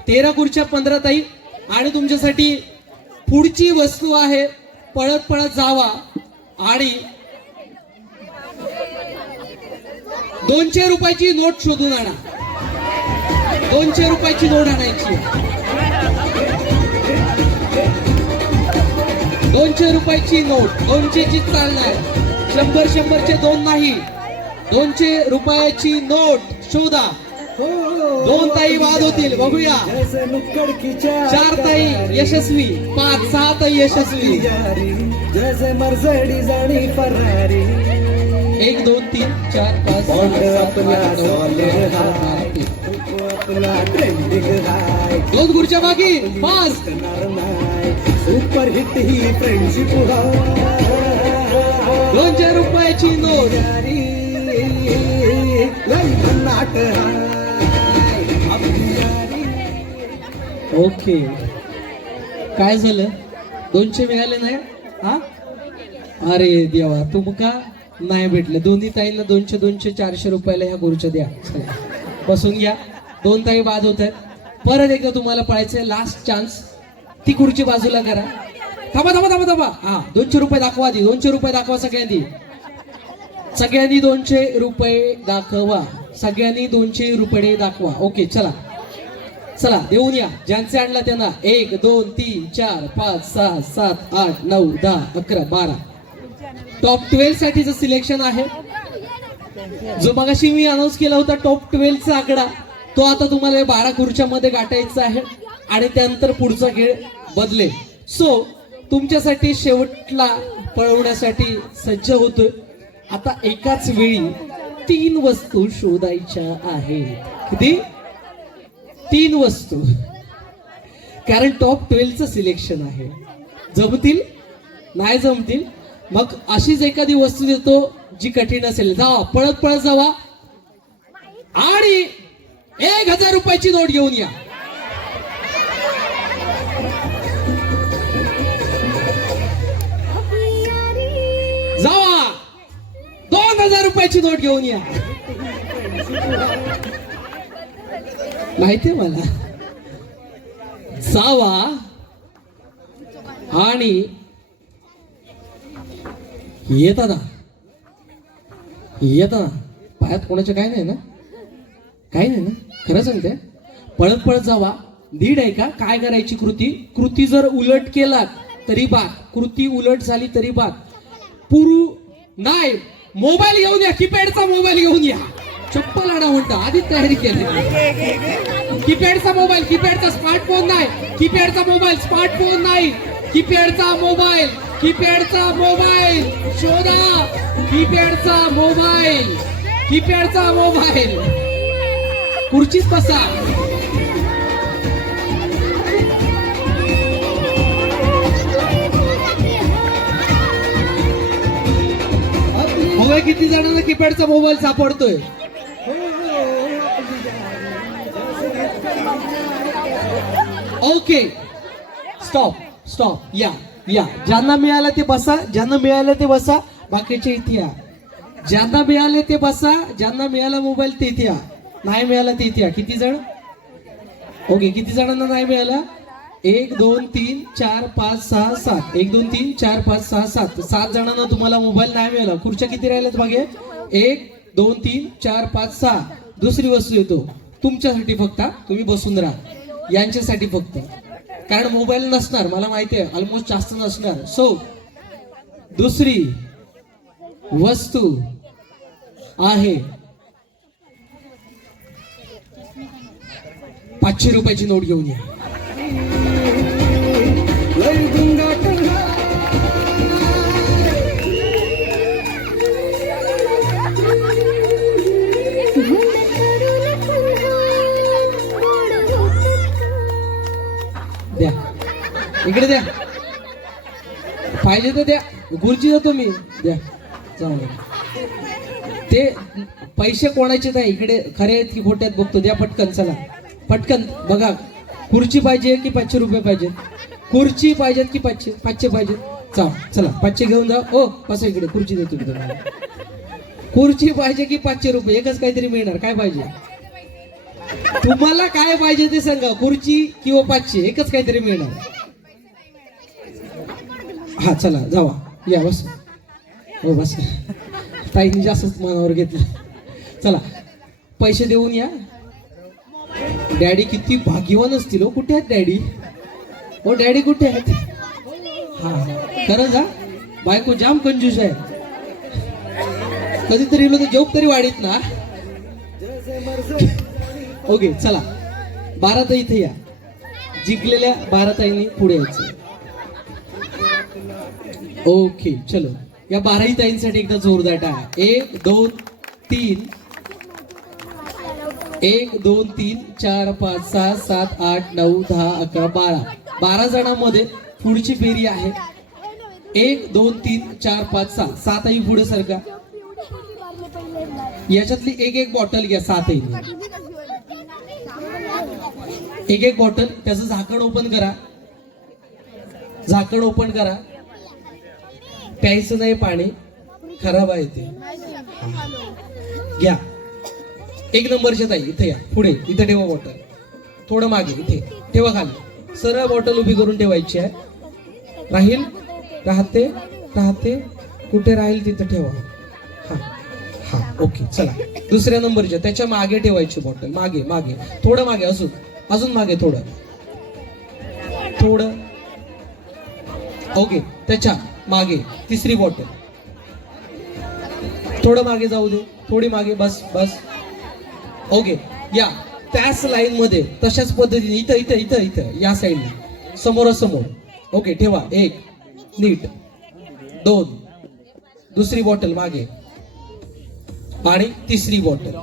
13 खुर्च्या, 15 ताई. आणि तुमच्यासाठी पुढची वस्तू आहे. पळत पळत जावा आणि 200 रुपयाची नोट शोधून आणा. 200 रुपयाची नोट आणायची. 200 रुपयाची नोट. 200 ची चालणार. 100चे 2 नाही. 200 रुपयाची नोट शोधा. 2 ताई बाद होतील. बघूया. 4 ताई यशस्वी, 5-6 ताई यशस्वी. 1 2 3 4 5 2 खुर्च्या बाकी. फास्ट. सुपर हिट ही फ्रेंडशिप. 200 रुपयाची नोट. ओके, काय झालं? 200 मिळाले नाही? हा, अरे देवा, तुमका नाही भेटले. दोन्ही ताईंना 200 400 रुपयाला ह्या खुर्च्या द्या. बसून घ्या. 2 ताई बाद होत आहेत. परत एकदा तुम्हाला पळायचंय. Last chance. ती खुर्ची बाजूला करा. थांबा. हा, 200 रुपये दाखवा आधी. 200 रुपये दाखवा सगळ्यांनी. 200 रुपये दाखवा. सगळ्यांनी 200 रुपये दाखवा. ओके, चला देऊन या. ज्यांचे आणला त्यांना. 1 2 3 4 5 6 7 8 9 10 11 12. टॉप 12 साठीचं सिलेक्शन आहे. जो मगाशी मी अनाऊन्स केला होता टॉप 12 चा आकडा, तो आता तुम्हाला 12 खुर्च्यामध्ये गाठायचा आहे आणि त्यानंतर पुढचा खेळ बदलेल. सो तुमच्यासाठी शेवटला पळवण्यासाठी सज्ज होतोय. आता एकाच वेळी 3 वस्तू शोधायच्या आहेत. किती? 3 वस्तू. कारण टॉप 12 चं सिलेक्शन आहे. जमतील? नाही जमतील मग अशीच एखादी वस्तू देतो जी कठीण असेल. जावा, पळत पळत जावा आणि 1000 रुपयाची नोट घेऊन या. जावा, 2000 रुपयाची नोट घेऊन या. माहितीये मला. जावा आणि येत आता येत ना पायात कोणाच्या काय नाही ना, काय नाही ना, खरं सांगते. पळत पळत जावा, नीट आहे का काय करायची कृती. कृती जर उलट केलात तरी बाद, कृती उलट झाली तरी बाद. पुरू नाही, मोबाईल घेऊन या, कीपॅडचा मोबाईल घेऊन या. चप्पल आडा म्हणता आधीच तयारी केली. कीपॅडचा मोबाईल, कीपॅडचा स्मार्टफोन नाही, कीपॅडचा मोबाईल स्मार्टफोन नाही, कीपॅडचा मोबाईल, कीपॅडचा मोबाईल शोधा, कीपॅडचा मोबाईल, कीपॅडचा मोबाईल. खुर्चीच बसा. बघा किती जणांना कीपॅडचा मोबाईल सापडतोय. Okay stop stop. या या, ज्यांना मिळालं ते बसा, ज्यांना मिळालं ते बसा, बाकीचे इथे या. ज्यांना मिळाले ते बसा, ज्यांना मिळाला मोबाईल ते इथे या, नाही मिळाला ते इथे या. किती जण? ओके, किती जणांना नाही मिळाला? 1 2 3 4 5 6 7. 1 2 3 4 5 6 7. 7 जणांना तुम्हाला मोबाईल नाही मिळाला. खुर्च्या किती राहिल्यात मागे? 1 2 3 4 5 6. दुसरी वस्तू येतो तुमच्यासाठी फक्त, तुम्ही बसून राहा. यांच्यासाठी फक्त, कारण मोबाईल नसणार मला माहिती आहे, ऑलमोस्ट जास्त नसणार. सो दुसरी वस्तू आहे 500 रुपयाची नोट घेऊन या. द्या इकडे, द्या पाहिजे तर द्या. गुरुजी देतो मी, द्या. ते पैसे कोणाचे नाही, इकडे खरे आहेत की खोटे आहेत बघतो. द्या पटकन, चला पटकन. बघा खुर्ची पाहिजे की 500 रुपये पाहिजे? खुर्ची पाहिजेत की 500 पाहिजे? चला 500 घेऊन जा. ओ कसं इकडे खुर्ची देतो मी तुम्हाला. खुर्ची पाहिजे की 500 रुपये? एकच काहीतरी मिळणार. काय पाहिजे तुम्हाला? काय पाहिजे ते सांगा, खुर्ची किंवा 500? एकच काहीतरी मिळणार. हा चला जावा, या बस. हो बस, ताईंनी जास्तच मनावर घेतलं. चला पैसे देऊन या. डॅडी किती भाग्यवान असतील हो. कुठे आहेत डॅडी? हो डॅडी कुठे आहेत? हा खरंच हा, बायको जाम कंजूस आहे. कधीतरी लोक जोक तरी वाढीत ना. ओके चला, 12 ताई इथे या. जिंकलेल्या 12 ताईंनी पुढे यायचं. ओके चलो, या 12 ताईंसाठी एकदा जोरदार टाळ्या. 1 2 3 1 2 3 4 5 6 7 8 9 10 11 12. 12 जणांमध्ये पुढची फेरी आहे. 1 2 3 4 5 6. 7 आई पुढे सरका. याच्यातली एक बॉटल घ्या. 7 आई एक बॉटल. त्याचं झाकण ओपन करा. झाकण ओपन करा. प्यायचं नाही पाणी, खराब आहे ते. घ्या. 1 नंबरच्या ताई इथे या पुढे. इथे ठेवा बॉटल. थोडं मागे इथे ठेवा खाली. सरळ बॉटल उभी करून ठेवायची आहे. राहील राहते राहते कुठे राहील तिथे ठेवा. हा हा ओके चला. दुसऱ्या नंबरच्या त्याच्या मागे ठेवायची बॉटल. मागे मागे थोडं मागे, अजून अजून मागे थोडं थोडं. ओके त्याच्या मागे तिसरी बॉटल. थोडं मागे जाऊ दे, थोडी मागे. बस बस. ओके या त्याच लाईन मध्ये तशाच पद्धतीने इथं इथं इथं इथं या साईडला समोरासमोर. ओके ठेवा. 1 नीट. 2 दुसरी बॉटल मागे आणि तिसरी बॉटल.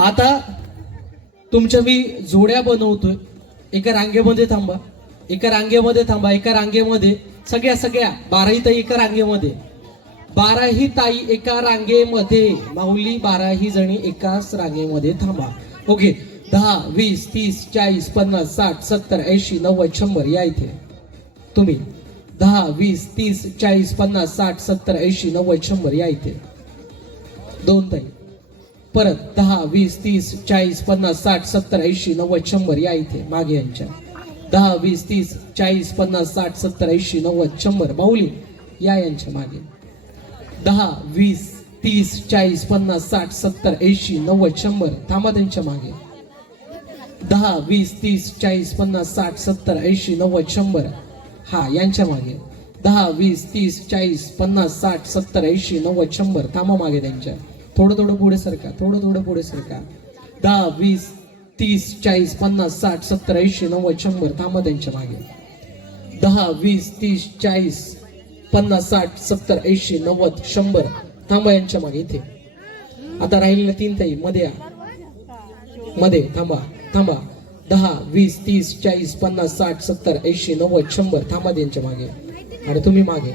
आता तुमच्या मी जोड्या बनवतोय. एका रांगेमध्ये थांबा, एका रांगेमध्ये थांबा, एका रांगेमध्ये सगळ्या 12 ताई एका रांगेमध्ये. 12 ताई एका रांगेमध्ये. माऊली 12 जणी एकाच रांगेमध्ये थांबा. ओके 10 20 30 40 50 60 70 80 90 100 या इथे तुम्ही. 10 20 30 40 50 60 70 80 90 100 या इथे. 2 ताई. परत 10 20 30 40 50 60 70 80 90 100 या इथे मागे यांच्या. 10 20 30 40 50 60 70 80 90 100. माऊली या यांच्या मागे. 10 20 30 40 50 60 70 80 90 100. थांबा त्यांच्या मागे. 10 20 30 40 50 60 70 80 90 100. हा यांच्या मागे. 10 20 30 40 50 60 70 80 90 100. थांबा मागे त्यांच्या. थोडं पुढे सरका. थोडं पुढे सरका. 10 20 30 40 50 60 70 80 90 100. थांबा त्यांच्या मागे. 10 20 30 40 50 60 70 80 90 100. थांबा यांच्या मागे इथे. आता राहिलेल्या 3 ताई मध्ये या. मध्ये थांबा. 10 20 30 40 50 60 70 80 90 100. थांबा त्यांच्या मागे. आणि तुम्ही मागे.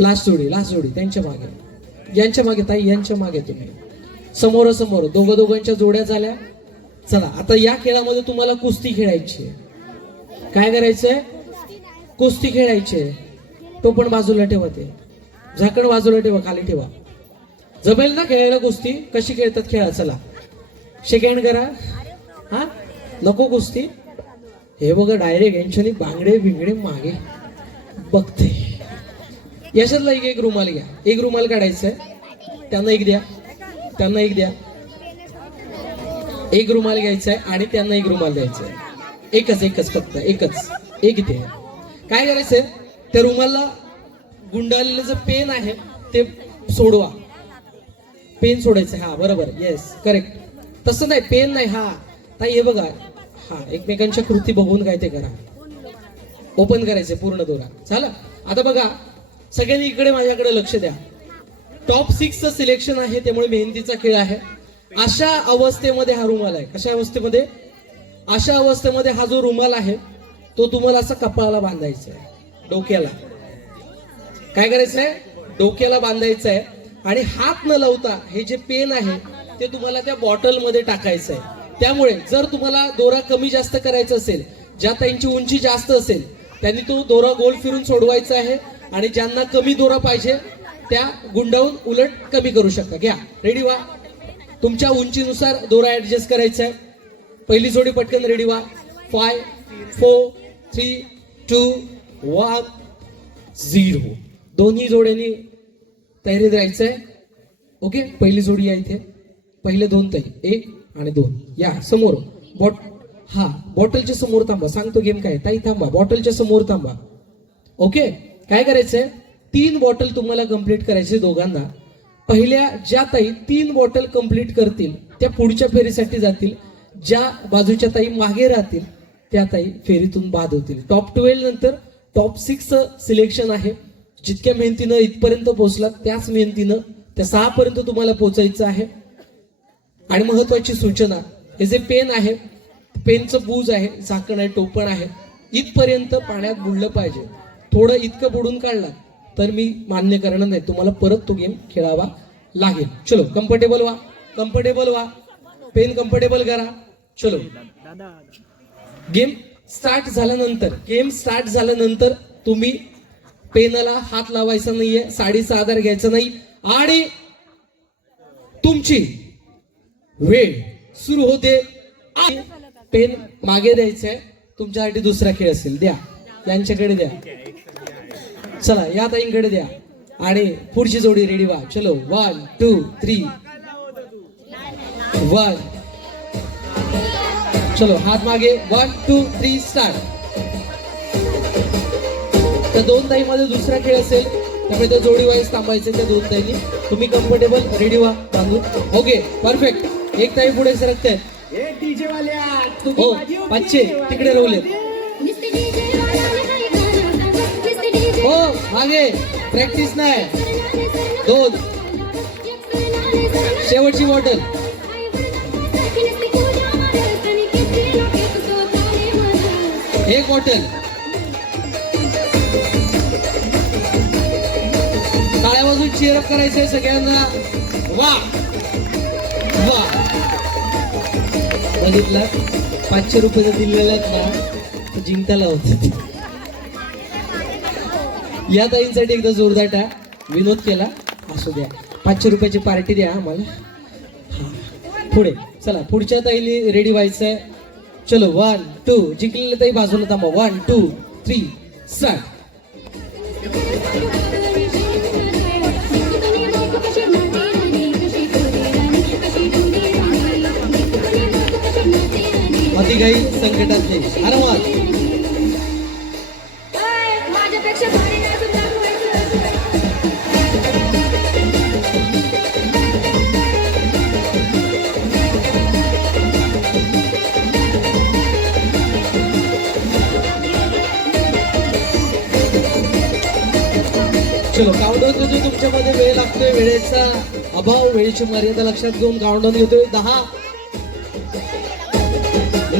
लास्ट जोडी त्यांच्या मागे. यांच्या मागे ताई, यांच्या मागे तुम्ही. समोर दोघांच्या जोड्या झाल्या. चला आता या खेळामध्ये तुम्हाला कुस्ती खेळायची. काय करायचंय? कुस्ती खेळायची. तो पण बाजूला ठेवा. ते झाकण बाजूला ठेवा, खाली ठेवा. जमेल ना खेळायला कुस्ती? कशी खेळतात खेळा. चला शेक हँड करा. हा नको कुस्ती. हे बघा डायरेक्ट यांच्यानी बांगडे बिंगडे मागे बघते. याच्यातला एक रुमाल घ्या. एक रुमाल काढायचंय. त्यांना एक द्या. त्यांना एक द्या. एक रुमाल घ्यायचा आहे आणि त्यांना एक रुमाल द्यायचा आहे. एकच फक्त एकच. एक इथे. काय करायचंय? त्या रुमाला गुंडाळलेलं जे पेन आहे ते सोडवा. पेन सोडायचं. हा बरोबर. Yes correct. तसं नाही, पेन नाही. हा ताई हे बघा. हा एकमेकांच्या कृती बघून काय ते करा. ओपन करायचे पूर्ण दोरा. झालं. आता बघा सगळ्यांनी इकडे माझ्याकडे लक्ष द्या. टॉप 6चं सिलेक्शन आहे, त्यामुळे मेहनतीचा खेळ आहे. अशा अवस्थेमध्ये हा रुमाल आहे. कशा अवस्थेमध्ये? अशा अवस्थेमध्ये हा जो रुमाल आहे तो तुम्हाला असा कपाळाला बांधायचा आहे. डोक्याला. काय करायचंय? डोक्याला बांधायचं आहे. आणि हात न लावता हे जे पेन आहे ते तुम्हाला त्या बॉटलमध्ये टाकायचं आहे. त्यामुळे जर तुम्हाला दोरा कमी जास्त करायचा असेल, ज्या ताईंची उंची जास्त असेल त्यांनी तो दोरा गोल फिरून सोडवायचा आहे. आणि ज्यांना कमी दोरा पाहिजे त्या गुंडाळून उलट कमी करू शकता. घ्या. रेडी व्हा. तुमच्या उंचीनुसार दोरा ऍडजस्ट करायचा आहे. पहिली जोडी पटकन रेडी व्हा. 5 4 3 2 1 0. दोन्ही जोड्यांनी तयारीत राहायचंय. ओके. पहिली जोडी या इथे. पहिले 2 ताई. 1 आणि 2. या समोर. हा बॉटलच्या समोर थांबा. सांगतो गेम काय. ताई थांबा. बॉटलच्या समोर थांबा. ओके. काय करायचंय? 3 बॉटल तुम्हाला कंप्लीट करायचे दोघांना. पहिल्या ज्या ताई 3 बॉटल कंप्लीट करतील त्या पुढच्या फेरीसाठी जातील. ज्या बाजूच्या ताई मागे राहतील त्या ताई फेरीतून बाद होतील. टॉप 12 नंतर टॉप 6चं सिलेक्शन आहे. जितक्या मेहनतीनं इथपर्यंत पोहोचलात त्याच मेहनतीनं त्या 6 पर्यंत तुम्हाला पोहोचायचं आहे. आणि महत्वाची सूचना, हे जे पेन आहे पेनचं बूज आहे, झाकण आहे, टोपण आहे, इथपर्यंत पाण्यात बुडलं पाहिजे. थोडं इतकं बुडून काढला तर मी मान्य करणार नाही. तुम्हाला परत तो गेम खेळावा लागेल. चलो कम्फर्टेबल व्हा. कम्फर्टेबल व्हा. पेन कम्फर्टेबल करा. चलो. गेम स्टार्ट झाल्यानंतर तुम्ही पेनला हात लावायचा नाहीये. साडीचा आधार घ्यायचा नाही. आणि तुमची वेळ सुरू होते. पेन मागे द्यायचंय. तुमच्यासाठी दुसरा खेळ असेल. द्या. यांच्याकडे द्या. चला या ताईंकडे द्या. आणि पुढची जोडी रेडी व्हा. चलो. 1 2 3 1. चलो हात मागे. 1 2 3 स्टार्ट. त्या 2 ताईमध्ये दुसरा खेळ असेल त्यामुळे त्या जोडी वाईज थांबायचे. त्या 2 ताईंनी. तुम्ही कम्फर्टेबल रेडी व्हा बांधून. Okay perfect. एक ताई पुढे सरकते. हो पाचशे तिकडे रोवले. हो मागे. प्रॅक्टिस नाही. 2. शेवटची बॉटल. एक बॉटल. टाळ्या वाजून चीअरअप करायचंय सगळ्यांना. वा वा. बघितलं 500 रुपये जर दिलेले आहेत ना जिंकताला होते. या ताईंसाठी एकदा जोरदार टाळ्या. विनोद केला असू द्या. 500 रुपयाची पार्टी द्या आम्हाला. पुढे चला. पुढच्या ताईने रेडी व्हायचंय. चलो 1 2 जिंकलेले ताई बाजूला थांबा 1 2 3 स्टार्ट. काही संकटात नाही आरामात. चलो काउंटडाऊन जो तुमच्यामध्ये वेळ लागतोय, वेळेचा अभाव, वेळेची मर्यादा लक्षात घेऊन काउंटडाऊन घेतोय. 10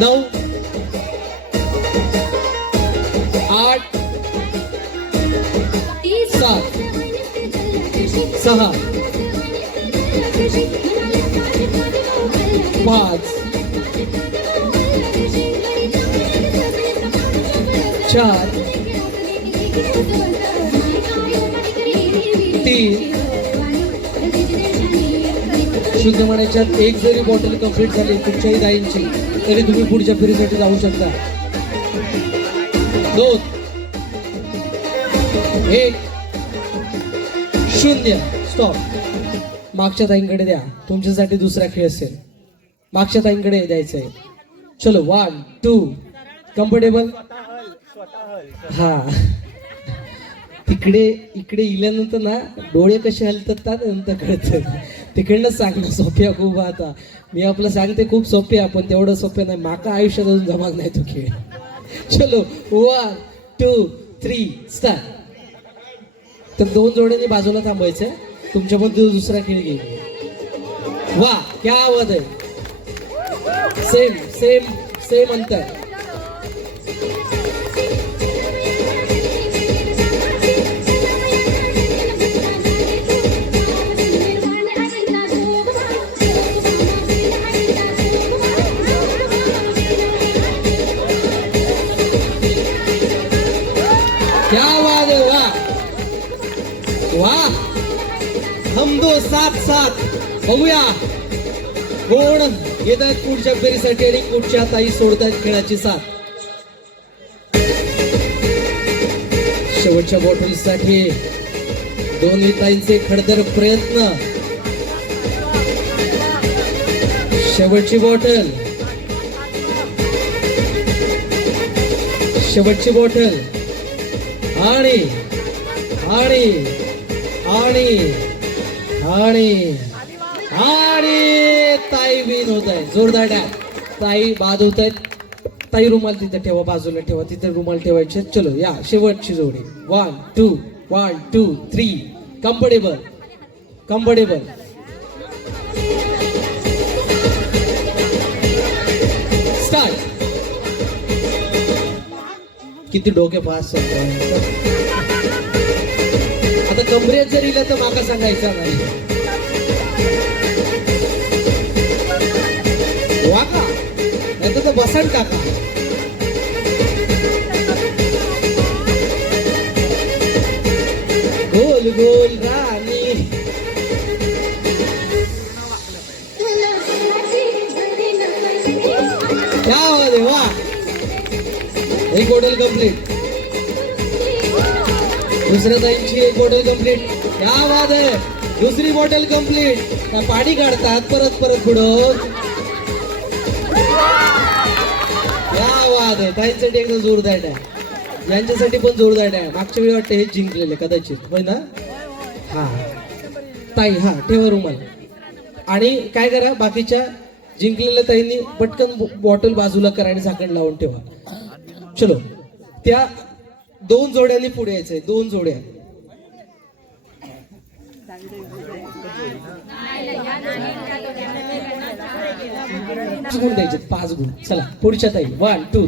9 8 7 6 5 4 3 शुद्ध म्हणायच्यात एक जरी बॉटल कंप्लीट झाली तुमच्याही दाईंची तरी तुम्ही पुढच्या फेरीसाठी जाऊ शकता. 2 1 0 स्टॉप. मागच्या ताईंकडे द्या, तुमच्यासाठी दुसरा खेळ असेल. मागच्या ताईंकडे द्यायचं आहे. चलो 1 2 कम्फर्टेबल. हा तिकडे इकडे इल्यानंतर ना डोळे कसे हलतात ना नंतर कळतं. तिकडनं सांगणं सोप्या खूप. आता मी आपलं सांगते खूप सोपे, आपण तेवढं सोपे नाही. माका आयुष्यात अजून जमाग नाही तो खेळ. चलो 1 2 3 स्टार्ट. तर 2 जोड्यांनी बाजूला थांबायचं. तुमच्याबद्दल दुसरा खेळ घेईल. वा क्या आवाज आहे. सेम सेम सेम अंतर. क्या बात है. वाह वाह. हम दो साथ साथ. बघूया कोण येतात पुढच्या फेरीसाठी आणि कुठच्या ताई सोडतात खेळाची साथ. शेवटच्या बॉटलसाठी दोन्ही ताईंचे खडतर प्रयत्न. शेवटची बॉटल, शेवटची बॉटल. आणि आणि आणि आणि आणि ताई विन होत आहे. जोरदार टाक. ताई बाद होत आहेत. ताई रुमाल तिथे ठेवा, बाजूला ठेवा, तिथे रुमाल ठेवायचे. चलो या शेवटची जोडी 1 2 1 2 3 कम्फर्टेबल कम्फर्टेबल. स्टार्ट. किती डोके फास्ट. आता कमरेत जर इलं तर माका सांगायचं नाही. वाका नाही तर बसन टाका. गोल गोल राणी. क्या आवाज आहे. वा एक बॉटल कंप्लीट. दुसऱ्या ताईंची एक बॉटल कंप्लीट. क्या आवाज आहे. दुसरी बॉटल कंप्लीट. का पाणी काढतात परत परत पुढं. क्या आवाज आहे. ताईंसाठी एकदम जोरदार आहे. यांच्यासाठी पण जोरदार आहे. मागच्या वेळी वाटतं हे जिंकलेले कदाचित, होय ना. हा ताई हा ठेवा रुमाल. आणि काय करा, बाकीच्या जिंकलेल्या ताईंनी पटकन बॉटल बाजूला करा आणि झाकण लावून ठेवा. चलो त्या 2 जोड्यांनी पुढे यायचंय. 2 जोड्या. गुण द्यायचे 5 गुण. चला पुढच्या ताई 1 2